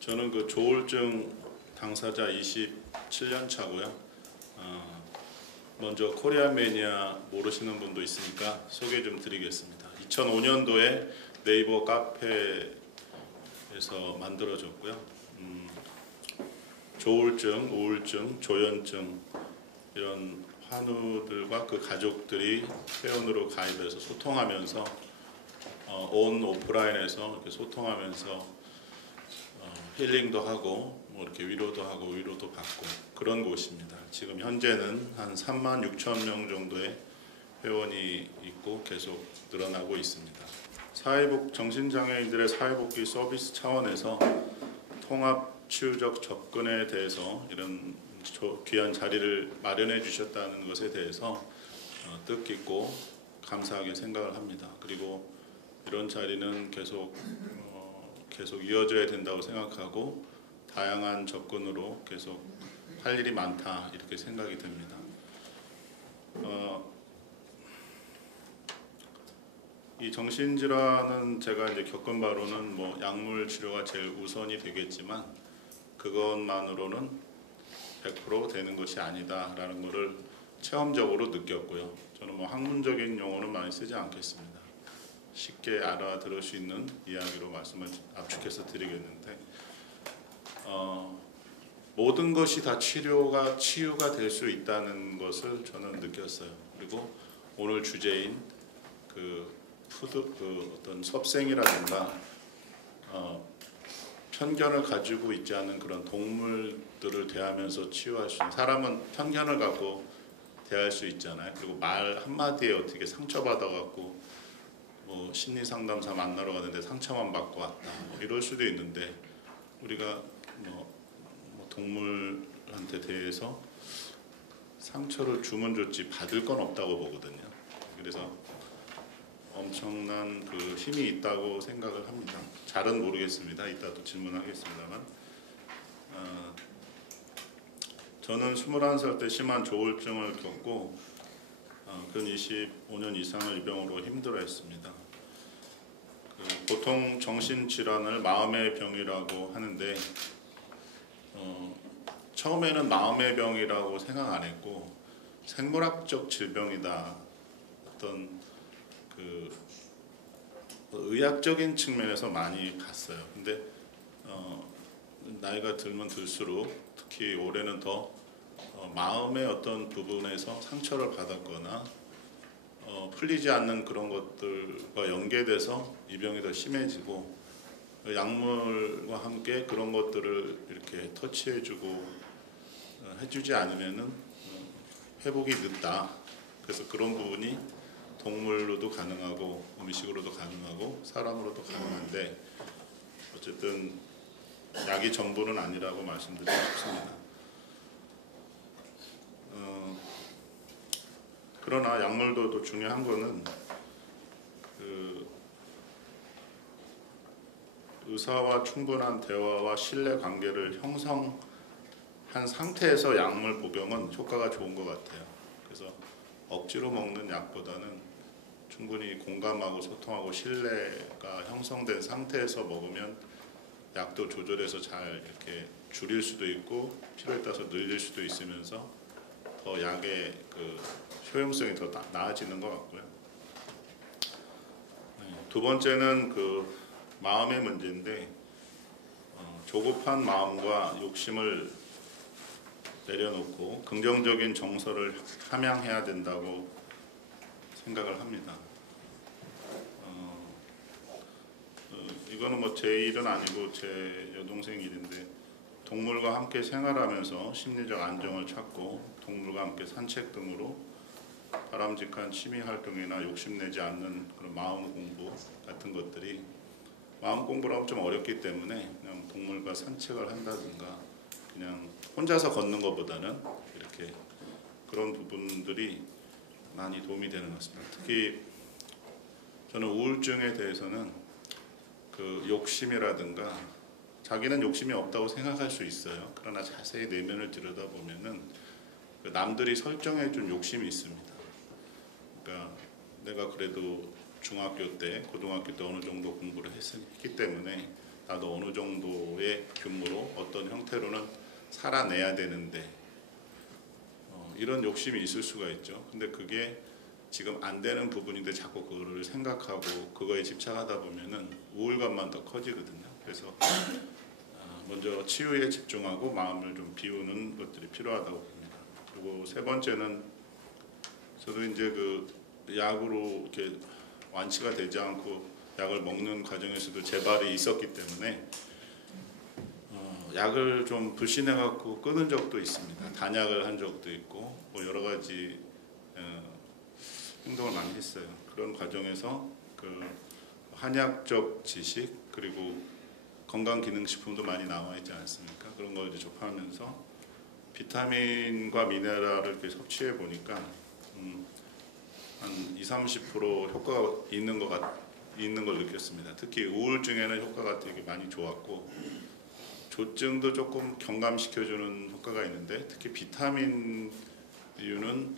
저는 그 조울증 당사자 27년 차고요. 먼저 코리안 매니아 모르시는 분도 있으니까 소개 좀 드리겠습니다. 2005년도에 네이버 카페에서 만들어졌고요. 조울증, 우울증, 조현증 이런 환우들과 그 가족들이 회원으로 가입해서 소통하면서 온 오프라인에서 이렇게 소통하면서 힐링도 하고 뭐 이렇게 위로도 하고 위로도 받고 그런 곳입니다. 지금 현재는 한 3만 6천 명 정도의 회원이 있고 계속 늘어나고 있습니다. 정신장애인들의 사회복귀 서비스 차원에서 통합치유적 접근에 대해서 이런 귀한 자리를 마련해 주셨다는 것에 대해서 뜻깊고 감사하게 생각을 합니다. 그리고 이런 자리는 계속 이어져야 된다고 생각하고 다양한 접근으로 계속 할 일이 많다 이렇게 생각이 됩니다. 이 정신질환은 제가 이제 겪은 바로는 뭐 약물 치료가 제일 우선이 되겠지만 그것만으로는 100% 되는 것이 아니다라는 것을 체험적으로 느꼈고요. 저는 뭐 학문적인 용어는 많이 쓰지 않겠습니다. 쉽게 알아들을 수 있는 이야기로 말씀을 압축해서 드리겠는데 모든 것이 다 치유가 될 수 있다는 것을 저는 느꼈어요. 그리고 오늘 주제인 어떤 섭생이라든가 편견을 가지고 있지 않은 그런 동물들을 대하면서 치유할 수 있는 사람은 편견을 갖고 대할 수 있잖아요. 그리고 말 한마디에 어떻게 상처받아갖고 뭐 심리상담사 만나러 가는데 상처만 받고 왔다 뭐 이럴 수도 있는데 우리가 뭐 동물한테 대해서 상처를 주면 좋지 받을 건 없다고 보거든요. 그래서 엄청난 그 힘이 있다고 생각을 합니다. 잘은 모르겠습니다. 이따도 질문하겠습니다만 저는 21살 때 심한 조울증을 겪고 근 25년 이상을 이 병으로 힘들어했습니다. 보통 정신질환을 마음의 병이라고 하는데 처음에는 마음의 병이라고 생각 안 했고 생물학적 질병이다 어떤 의학적인 측면에서 많이 봤어요. 근데 나이가 들면 들수록 특히 올해는 더 마음의 어떤 부분에서 상처를 받았거나 풀리지 않는 그런 것들과 연계돼서 이 병이 더 심해지고 약물과 함께 그런 것들을 이렇게 터치해주고 해주지 않으면은 회복이 늦다. 그래서 그런 부분이 동물로도 가능하고 음식으로도 가능하고 사람으로도 가능한데 어쨌든 약이 전부는 아니라고 말씀드리고 싶습니다. 그러나 약물도 또 중요한 거는 그 의사와 충분한 대화와 신뢰 관계를 형성한 상태에서 약물 복용은 효과가 좋은 것 같아요. 그래서 억지로 먹는 약보다는 충분히 공감하고 소통하고 신뢰가 형성된 상태에서 먹으면 약도 조절해서 잘 이렇게 줄일 수도 있고 필요에 따라서 늘릴 수도 있으면서 더 약의 그 효용성이 더 나아지는 것 같고요. 두 번째는 그 마음의 문제인데 조급한 마음과 욕심을 내려놓고 긍정적인 정서를 함양해야 된다고 생각을 합니다. 이거는 뭐 제 일은 아니고 제 여동생 일인데 동물과 함께 생활하면서 심리적 안정을 찾고 동물과 함께 산책 등으로 바람직한 취미 활동이나 욕심내지 않는 그런 마음 공부 같은 것들이 마음 공부라고 좀 어렵기 때문에 그냥 동물과 산책을 한다든가 그냥 혼자서 걷는 것보다는 이렇게 그런 부분들이 많이 도움이 되는 것 같습니다. 특히 저는 우울증에 대해서는 그 욕심이라든가 자기는 욕심이 없다고 생각할 수 있어요. 그러나 자세히 내면을 들여다보면은 그 남들이 설정해준 욕심이 있습니다. 그러니까 내가 그래도 중학교 때, 고등학교 때 어느 정도 공부를 했기 때문에 나도 어느 정도의 규모로 어떤 형태로는 살아내야 되는데 이런 욕심이 있을 수가 있죠. 근데 그게 지금 안 되는 부분인데 자꾸 그거를 생각하고 그거에 집착하다 보면은 우울감만 더 커지거든요. 그래서 먼저 치유에 집중하고 마음을 좀 비우는 것들이 필요하다고 봅니다. 그리고 세 번째는 저도 이제 그 약으로 이렇게 완치가 되지 않고 약을 먹는 과정에서도 재발이 있었기 때문에 약을 좀 불신해 갖고 끊은 적도 있습니다. 단약을 한 적도 있고 뭐 여러 가지 행동을 많이 했어요. 그런 과정에서 그 한약적 지식 그리고 건강기능식품도 많이 나와 있지 않습니까? 그런 걸 이제 접하면서 비타민과 미네랄을 이렇게 섭취해 보니까 한 20-30% 효과가 있는 걸 느꼈습니다. 특히 우울증에는 효과가 되게 많이 좋았고 조증도 조금 경감시켜주는 효과가 있는데 특히 비타민 U는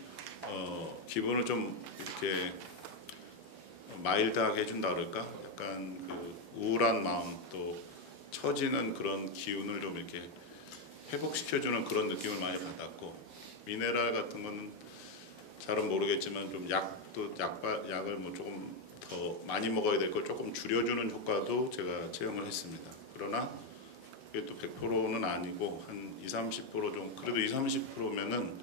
기분을 좀 이렇게 마일드하게 해준다 그럴까? 약간 그 우울한 마음 또 처지는 그런 기운을 좀 이렇게 회복시켜주는 그런 느낌을 많이 받았고 미네랄 같은 거는 잘은 모르겠지만 좀 약을 뭐 조금 더 많이 먹어야 될 걸 조금 줄여주는 효과도 제가 체험을 했습니다. 그러나 그게 또 100%는 아니고 한 20-30% 좀 그래도 20-30%면은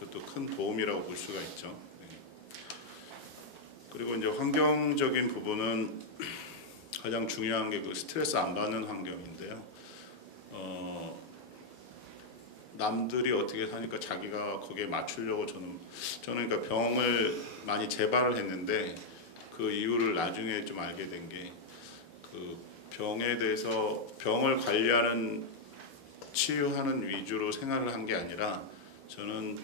그것도 큰 도움이라고 볼 수가 있죠. 네. 그리고 이제 환경적인 부분은 가장 중요한 게 그 스트레스 안 받는 환경인데요. 남들이 어떻게 사니까 자기가 거기에 맞추려고 저는 그러니까 병을 많이 재발을 했는데 그 이유를 나중에 좀 알게 된 게 그 병에 대해서 병을 관리하는 치유하는 위주로 생활을 한 게 아니라 저는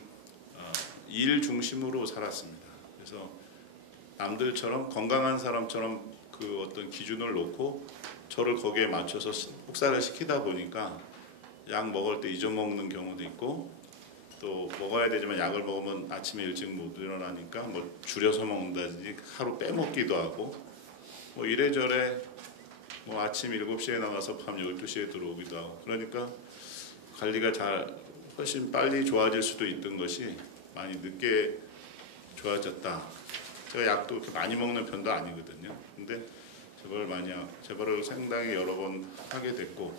일 중심으로 살았습니다. 그래서 남들처럼 건강한 사람처럼 그 어떤 기준을 놓고 저를 거기에 맞춰서 혹사를 시키다 보니까 약 먹을 때 잊어먹는 경우도 있고 또 먹어야 되지만 약을 먹으면 아침에 일찍 못 일어나니까 뭐 줄여서 먹는다든지 하루 빼먹기도 하고 뭐 이래저래 뭐 아침 7시에 나가서 밤 12시에 들어오기도 하고 그러니까 관리가 훨씬 빨리 좋아질 수도 있던 것이 많이 늦게 좋아졌다. 제가 약도 그렇게 많이 먹는 편도 아니거든요. 근데 재발을 상당히 여러 번 하게 됐고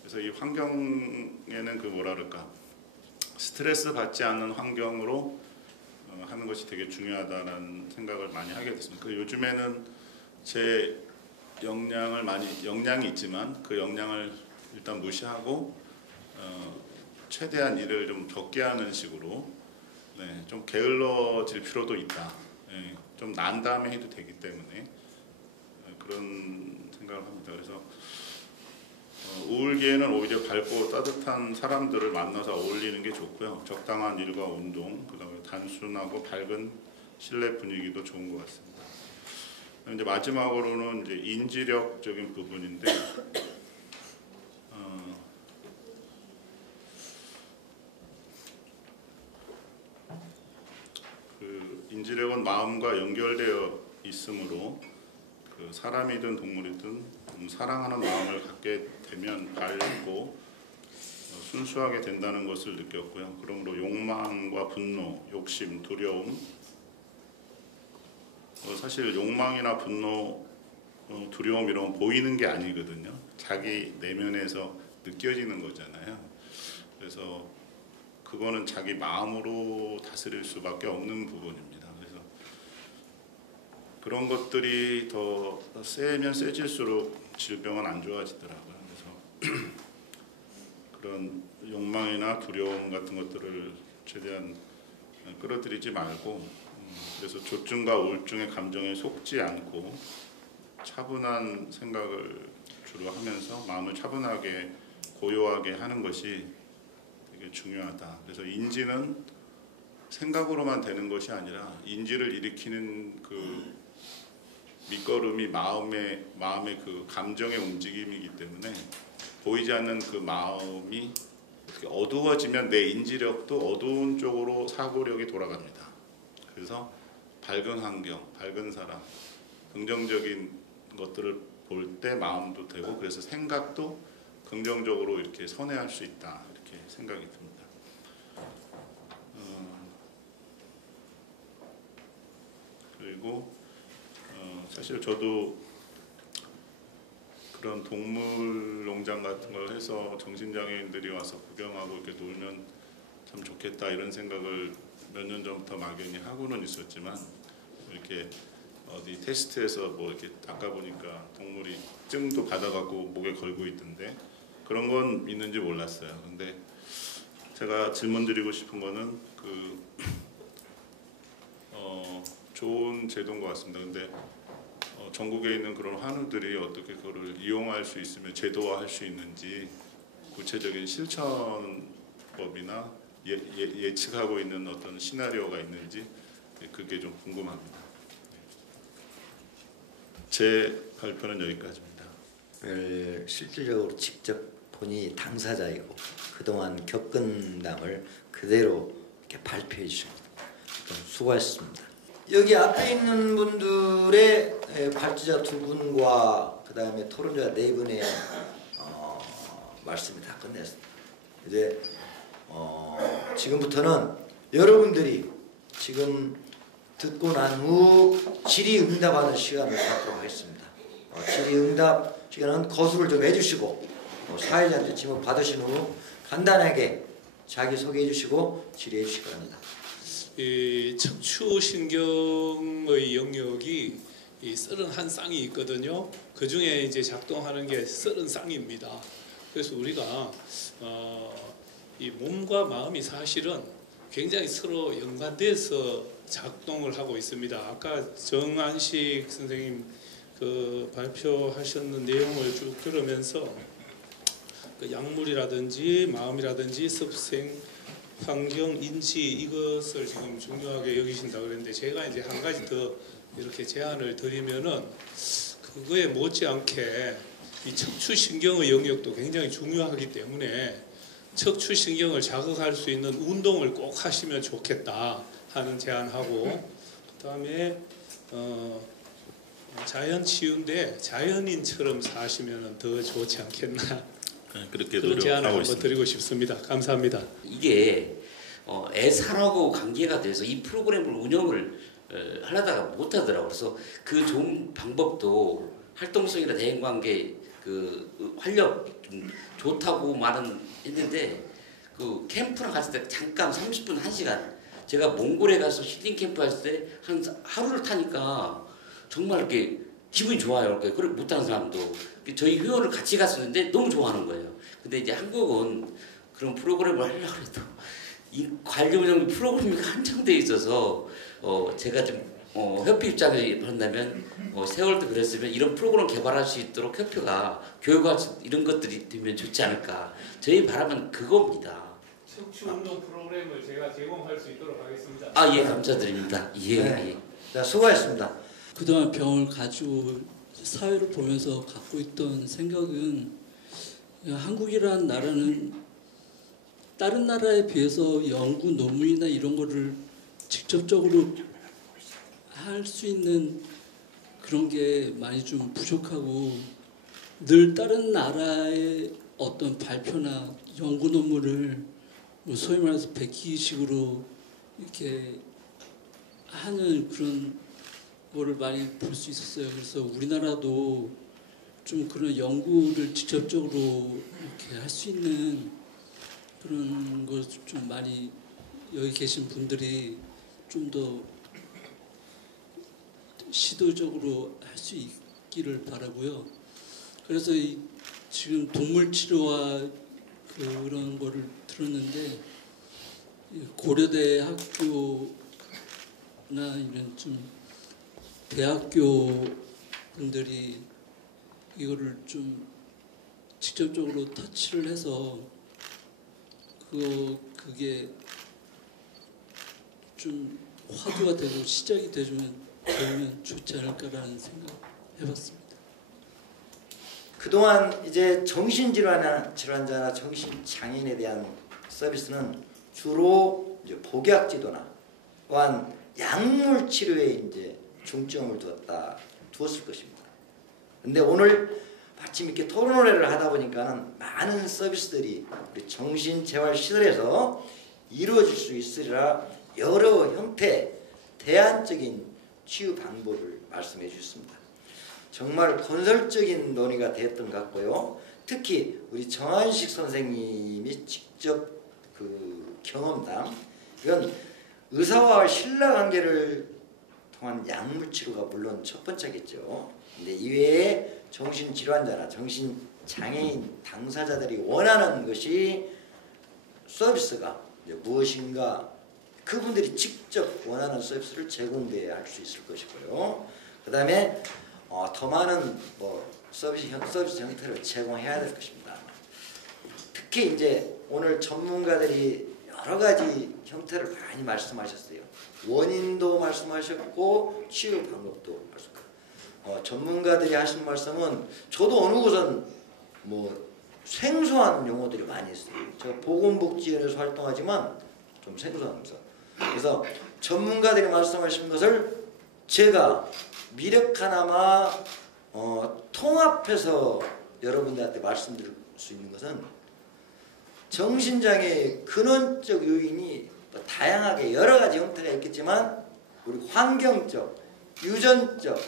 그래서 이 환경에는 그 뭐라 그럴까 스트레스 받지 않는 환경으로 하는 것이 되게 중요하다는 생각을 많이 하게 됐습니다. 그 요즘에는 제 역량이 있지만 그 역량을 일단 무시하고 최대한 일을 좀 적게 하는 식으로 좀 게을러질 필요도 있다. 좀 난 다음에 해도 되기 때문에 그런 생각을 합니다. 그래서 우울기에는 오히려 밝고 따뜻한 사람들을 만나서 어울리는 게 좋고요. 적당한 일과 운동, 그다음에 단순하고 밝은 실내 분위기도 좋은 것 같습니다. 이제 마지막으로는 이제 인지력적인 부분인데, 그 인지력은 마음과 연결되어 있으므로 그 사람이든 동물이든 사랑하는 마음을 갖게 되면 밝고 순수하게 된다는 것을 느꼈고요. 그러므로 욕망과 분노, 욕심, 두려움, 사실 욕망이나 분노, 두려움 이런 건 보이는 게 아니거든요. 자기 내면에서 느껴지는 거잖아요. 그래서 그거는 자기 마음으로 다스릴 수밖에 없는 부분입니다. 그래서 그런 것들이 더 세면 세질수록 질병은 안 좋아지더라고요. 그래서 그런 욕망이나 두려움 같은 것들을 최대한 끌어들이지 말고, 그래서 조증과 우울증의 감정에 속지 않고 차분한 생각을 주로 하면서 마음을 차분하게 고요하게 하는 것이 되게 중요하다. 그래서 인지는 생각으로만 되는 것이 아니라 인지를 일으키는 그 밑거름이 마음의 그 감정의 움직임이기 때문에 보이지 않는 그 마음이 어두워지면 내 인지력도 어두운 쪽으로 사고력이 돌아갑니다. 그래서 밝은 환경, 밝은 사람, 긍정적인 것들을 볼 때 마음도 되고, 그래서 생각도 긍정적으로 이렇게 선회할 수 있다, 이렇게 생각이 듭니다. 그리고 사실 저도 그런 동물 농장 같은 걸 해서 정신장애인들이 와서 구경하고 이렇게 놀면 참 좋겠다 이런 생각을 몇 년 전부터 막연히 하고는 있었지만, 이렇게 어디 테스트에서 뭐 이렇게 아까 보니까 동물이 증도 받아갖고 목에 걸고 있던데 그런 건 있는지 몰랐어요. 근데 제가 질문 드리고 싶은 거는 좋은 제도인 것 같습니다. 근데 전국에 있는 그런 한우들이 어떻게 그거를 이용할 수 있으면 제도화할 수 있는지 구체적인 실천법이나 예측하고 있는 어떤 시나리오가 있는지 그게 좀 궁금합니다. 제 발표는 여기까지입니다. 실질적으로 직접 본인이 당사자이고 그동안 겪은 담을 그대로 이렇게 발표해 주십니다. 수고하셨습니다. 여기 앞에 있는 분들의 발주자 두 분과 그 다음에 토론자 네 분의 말씀이 다 끝냈습니다. 이제 지금부터는 여러분들이 지금 듣고 난 후 질의응답하는 시간을 갖도록 하겠습니다. 질의응답 시간은 거수를 좀 해주시고 사회자한테 질문 받으신 후 간단하게 자기 소개해 주시고 질의해 주시기 바랍니다. 이 척추신경의 영역이 이 31쌍이 있거든요. 그 중에 이제 작동하는 게 30쌍입니다. 그래서 우리가 이 몸과 마음이 사실은 굉장히 서로 연관돼서 작동을 하고 있습니다. 아까 정안식 선생님 그 발표하셨는 내용을 쭉 들으면서 그 약물이라든지 마음이라든지 습생, 환경, 인지 이것을 지금 중요하게 여기신다 그랬는데, 제가 이제 한 가지 더 이렇게 제안을 드리면은 그거에 못지않게 이 척추신경의 영역도 굉장히 중요하기 때문에 척추신경을 자극할 수 있는 운동을 꼭 하시면 좋겠다 하는 제안하고, 그다음에 자연치유인데 자연인처럼 사시면 더 좋지 않겠나, 그렇게 그런 제안을 노력하고 한번 있습니다. 드리고 싶습니다. 감사합니다. 이게 애사하고 관계가 돼서 이 프로그램을 운영을 하려다가 못하더라고요. 그래서 그 좋은 방법도 활동성이나 대인관계 그 활력 좀 좋다고 말은 했는데, 그 캠프랑 갔을 때 잠깐 30분 1시간 제가 몽골에 가서 힐링 캠프 했을 때 한 하루를 타니까 정말 이렇게 기분이 좋아요. 그렇게 못하는 사람도 저희 회원을 같이 갔었는데 너무 좋아하는 거예요. 근데 이제 한국은 그런 프로그램을 하려고 해도 이 관리 운영 프로그램이 한정돼 있어서 제가 좀 협회 입장에서 본다면 세월 때 그랬으면 이런 프로그램 개발할 수 있도록 협회가 교육할 수 이런 것들이 되면 좋지 않을까. 저희 바람은 그겁니다. 척추 운동 프로그램을 제가 제공할 수 있도록 하겠습니다. 아, 예, 감사드립니다. 예, 네. 예. 자, 수고하셨습니다. 그동안 병을 가지고 사회를 보면서 갖고 있던 생각은 한국이라는 나라는 다른 나라에 비해서 연구 논문이나 이런 거를 직접적으로 할 수 있는 그런 게 많이 좀 부족하고 늘 다른 나라의 어떤 발표나 연구 논문을 뭐 소위 말해서 베끼식으로 이렇게 하는 그런 거를 많이 볼 수 있었어요. 그래서 우리나라도 좀 그런 연구를 직접적으로 이렇게 할 수 있는 그런 걸 좀 많이 여기 계신 분들이 좀 더 시도적으로 할 수 있기를 바라고요. 그래서 지금 동물 치료와 그런 거를 들었는데 고려대 학교나 이런 좀 대학교 분들이 이거를 좀 직접적으로 터치를 해서 그게 좀 화두가 되고 시작이 되면 좋지 않을까라는 생각 해봤습니다. 그동안 이제 정신질환자나 정신장애인에 대한 서비스는 주로 이제 복약지도나 또한 약물 치료에 이제 중점을 두었을 것입니다. 근데 오늘 마침 이렇게 토론회를 하다 보니까는 많은 서비스들이 우리 정신재활시설에서 이루어질 수 있으리라 여러 형태 대안적인 치유 방법을 말씀해 주셨습니다. 정말 건설적인 논의가 됐던 것 같고요. 특히 우리 정한식 선생님이 직접 그 경험담, 이건 의사와 신라 관계를 통한 약물 치료가 물론 첫 번째겠죠. 근데 이외에 정신질환자나 정신장애인 당사자들이 원하는 것이 서비스가 무엇인가, 그분들이 직접 원하는 서비스를 제공돼야 할 수 있을 것이고요. 그 다음에 더 많은 서비스 형태를 제공해야 될 것입니다. 특히 이제 오늘 전문가들이 여러 가지 형태를 많이 말씀하셨어요. 원인도 말씀하셨고 치유 방법도 말씀하셨고, 전문가들이 하신 말씀은 저도 어느 곳은 생소한 용어들이 많이 있어요. 저 보건복지원에서 활동하지만 좀 생소합니다. 그래서 전문가들이 말씀하신 것을 제가 미력 하나마 통합해서 여러분들한테 말씀드릴 수 있는 것은, 정신장애의 근원적 요인이 다양하게 여러 가지 형태가 있겠지만 우리 환경적, 유전적,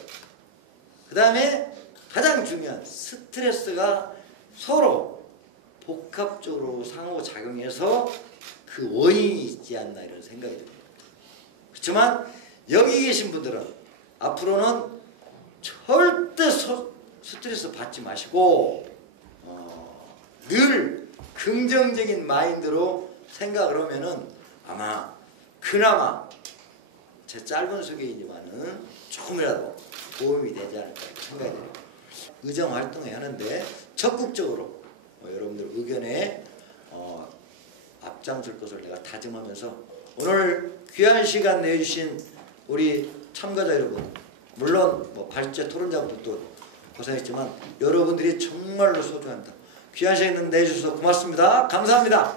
그 다음에 가장 중요한 스트레스가 서로 복합적으로 상호작용해서 그 원인이 있지 않나 이런 생각이 듭니다. 그렇지만 여기 계신 분들은 앞으로는 절대 스트레스 받지 마시고 늘 긍정적인 마인드로 생각을 하면은 아마 그나마 제 짧은 소개이지만은 조금이라도 도움이 되지 않을까 생각이 들어요. 의정 활동을 하는데 적극적으로 여러분들 의견에 앞장설 것을 내가 다짐하면서, 오늘 귀한 시간 내주신 우리 참가자 여러분, 물론 발제 토론자분들도 고생했지만 여러분들이 정말로 소중합니다. 귀한 시간 내주셔서 고맙습니다. 감사합니다.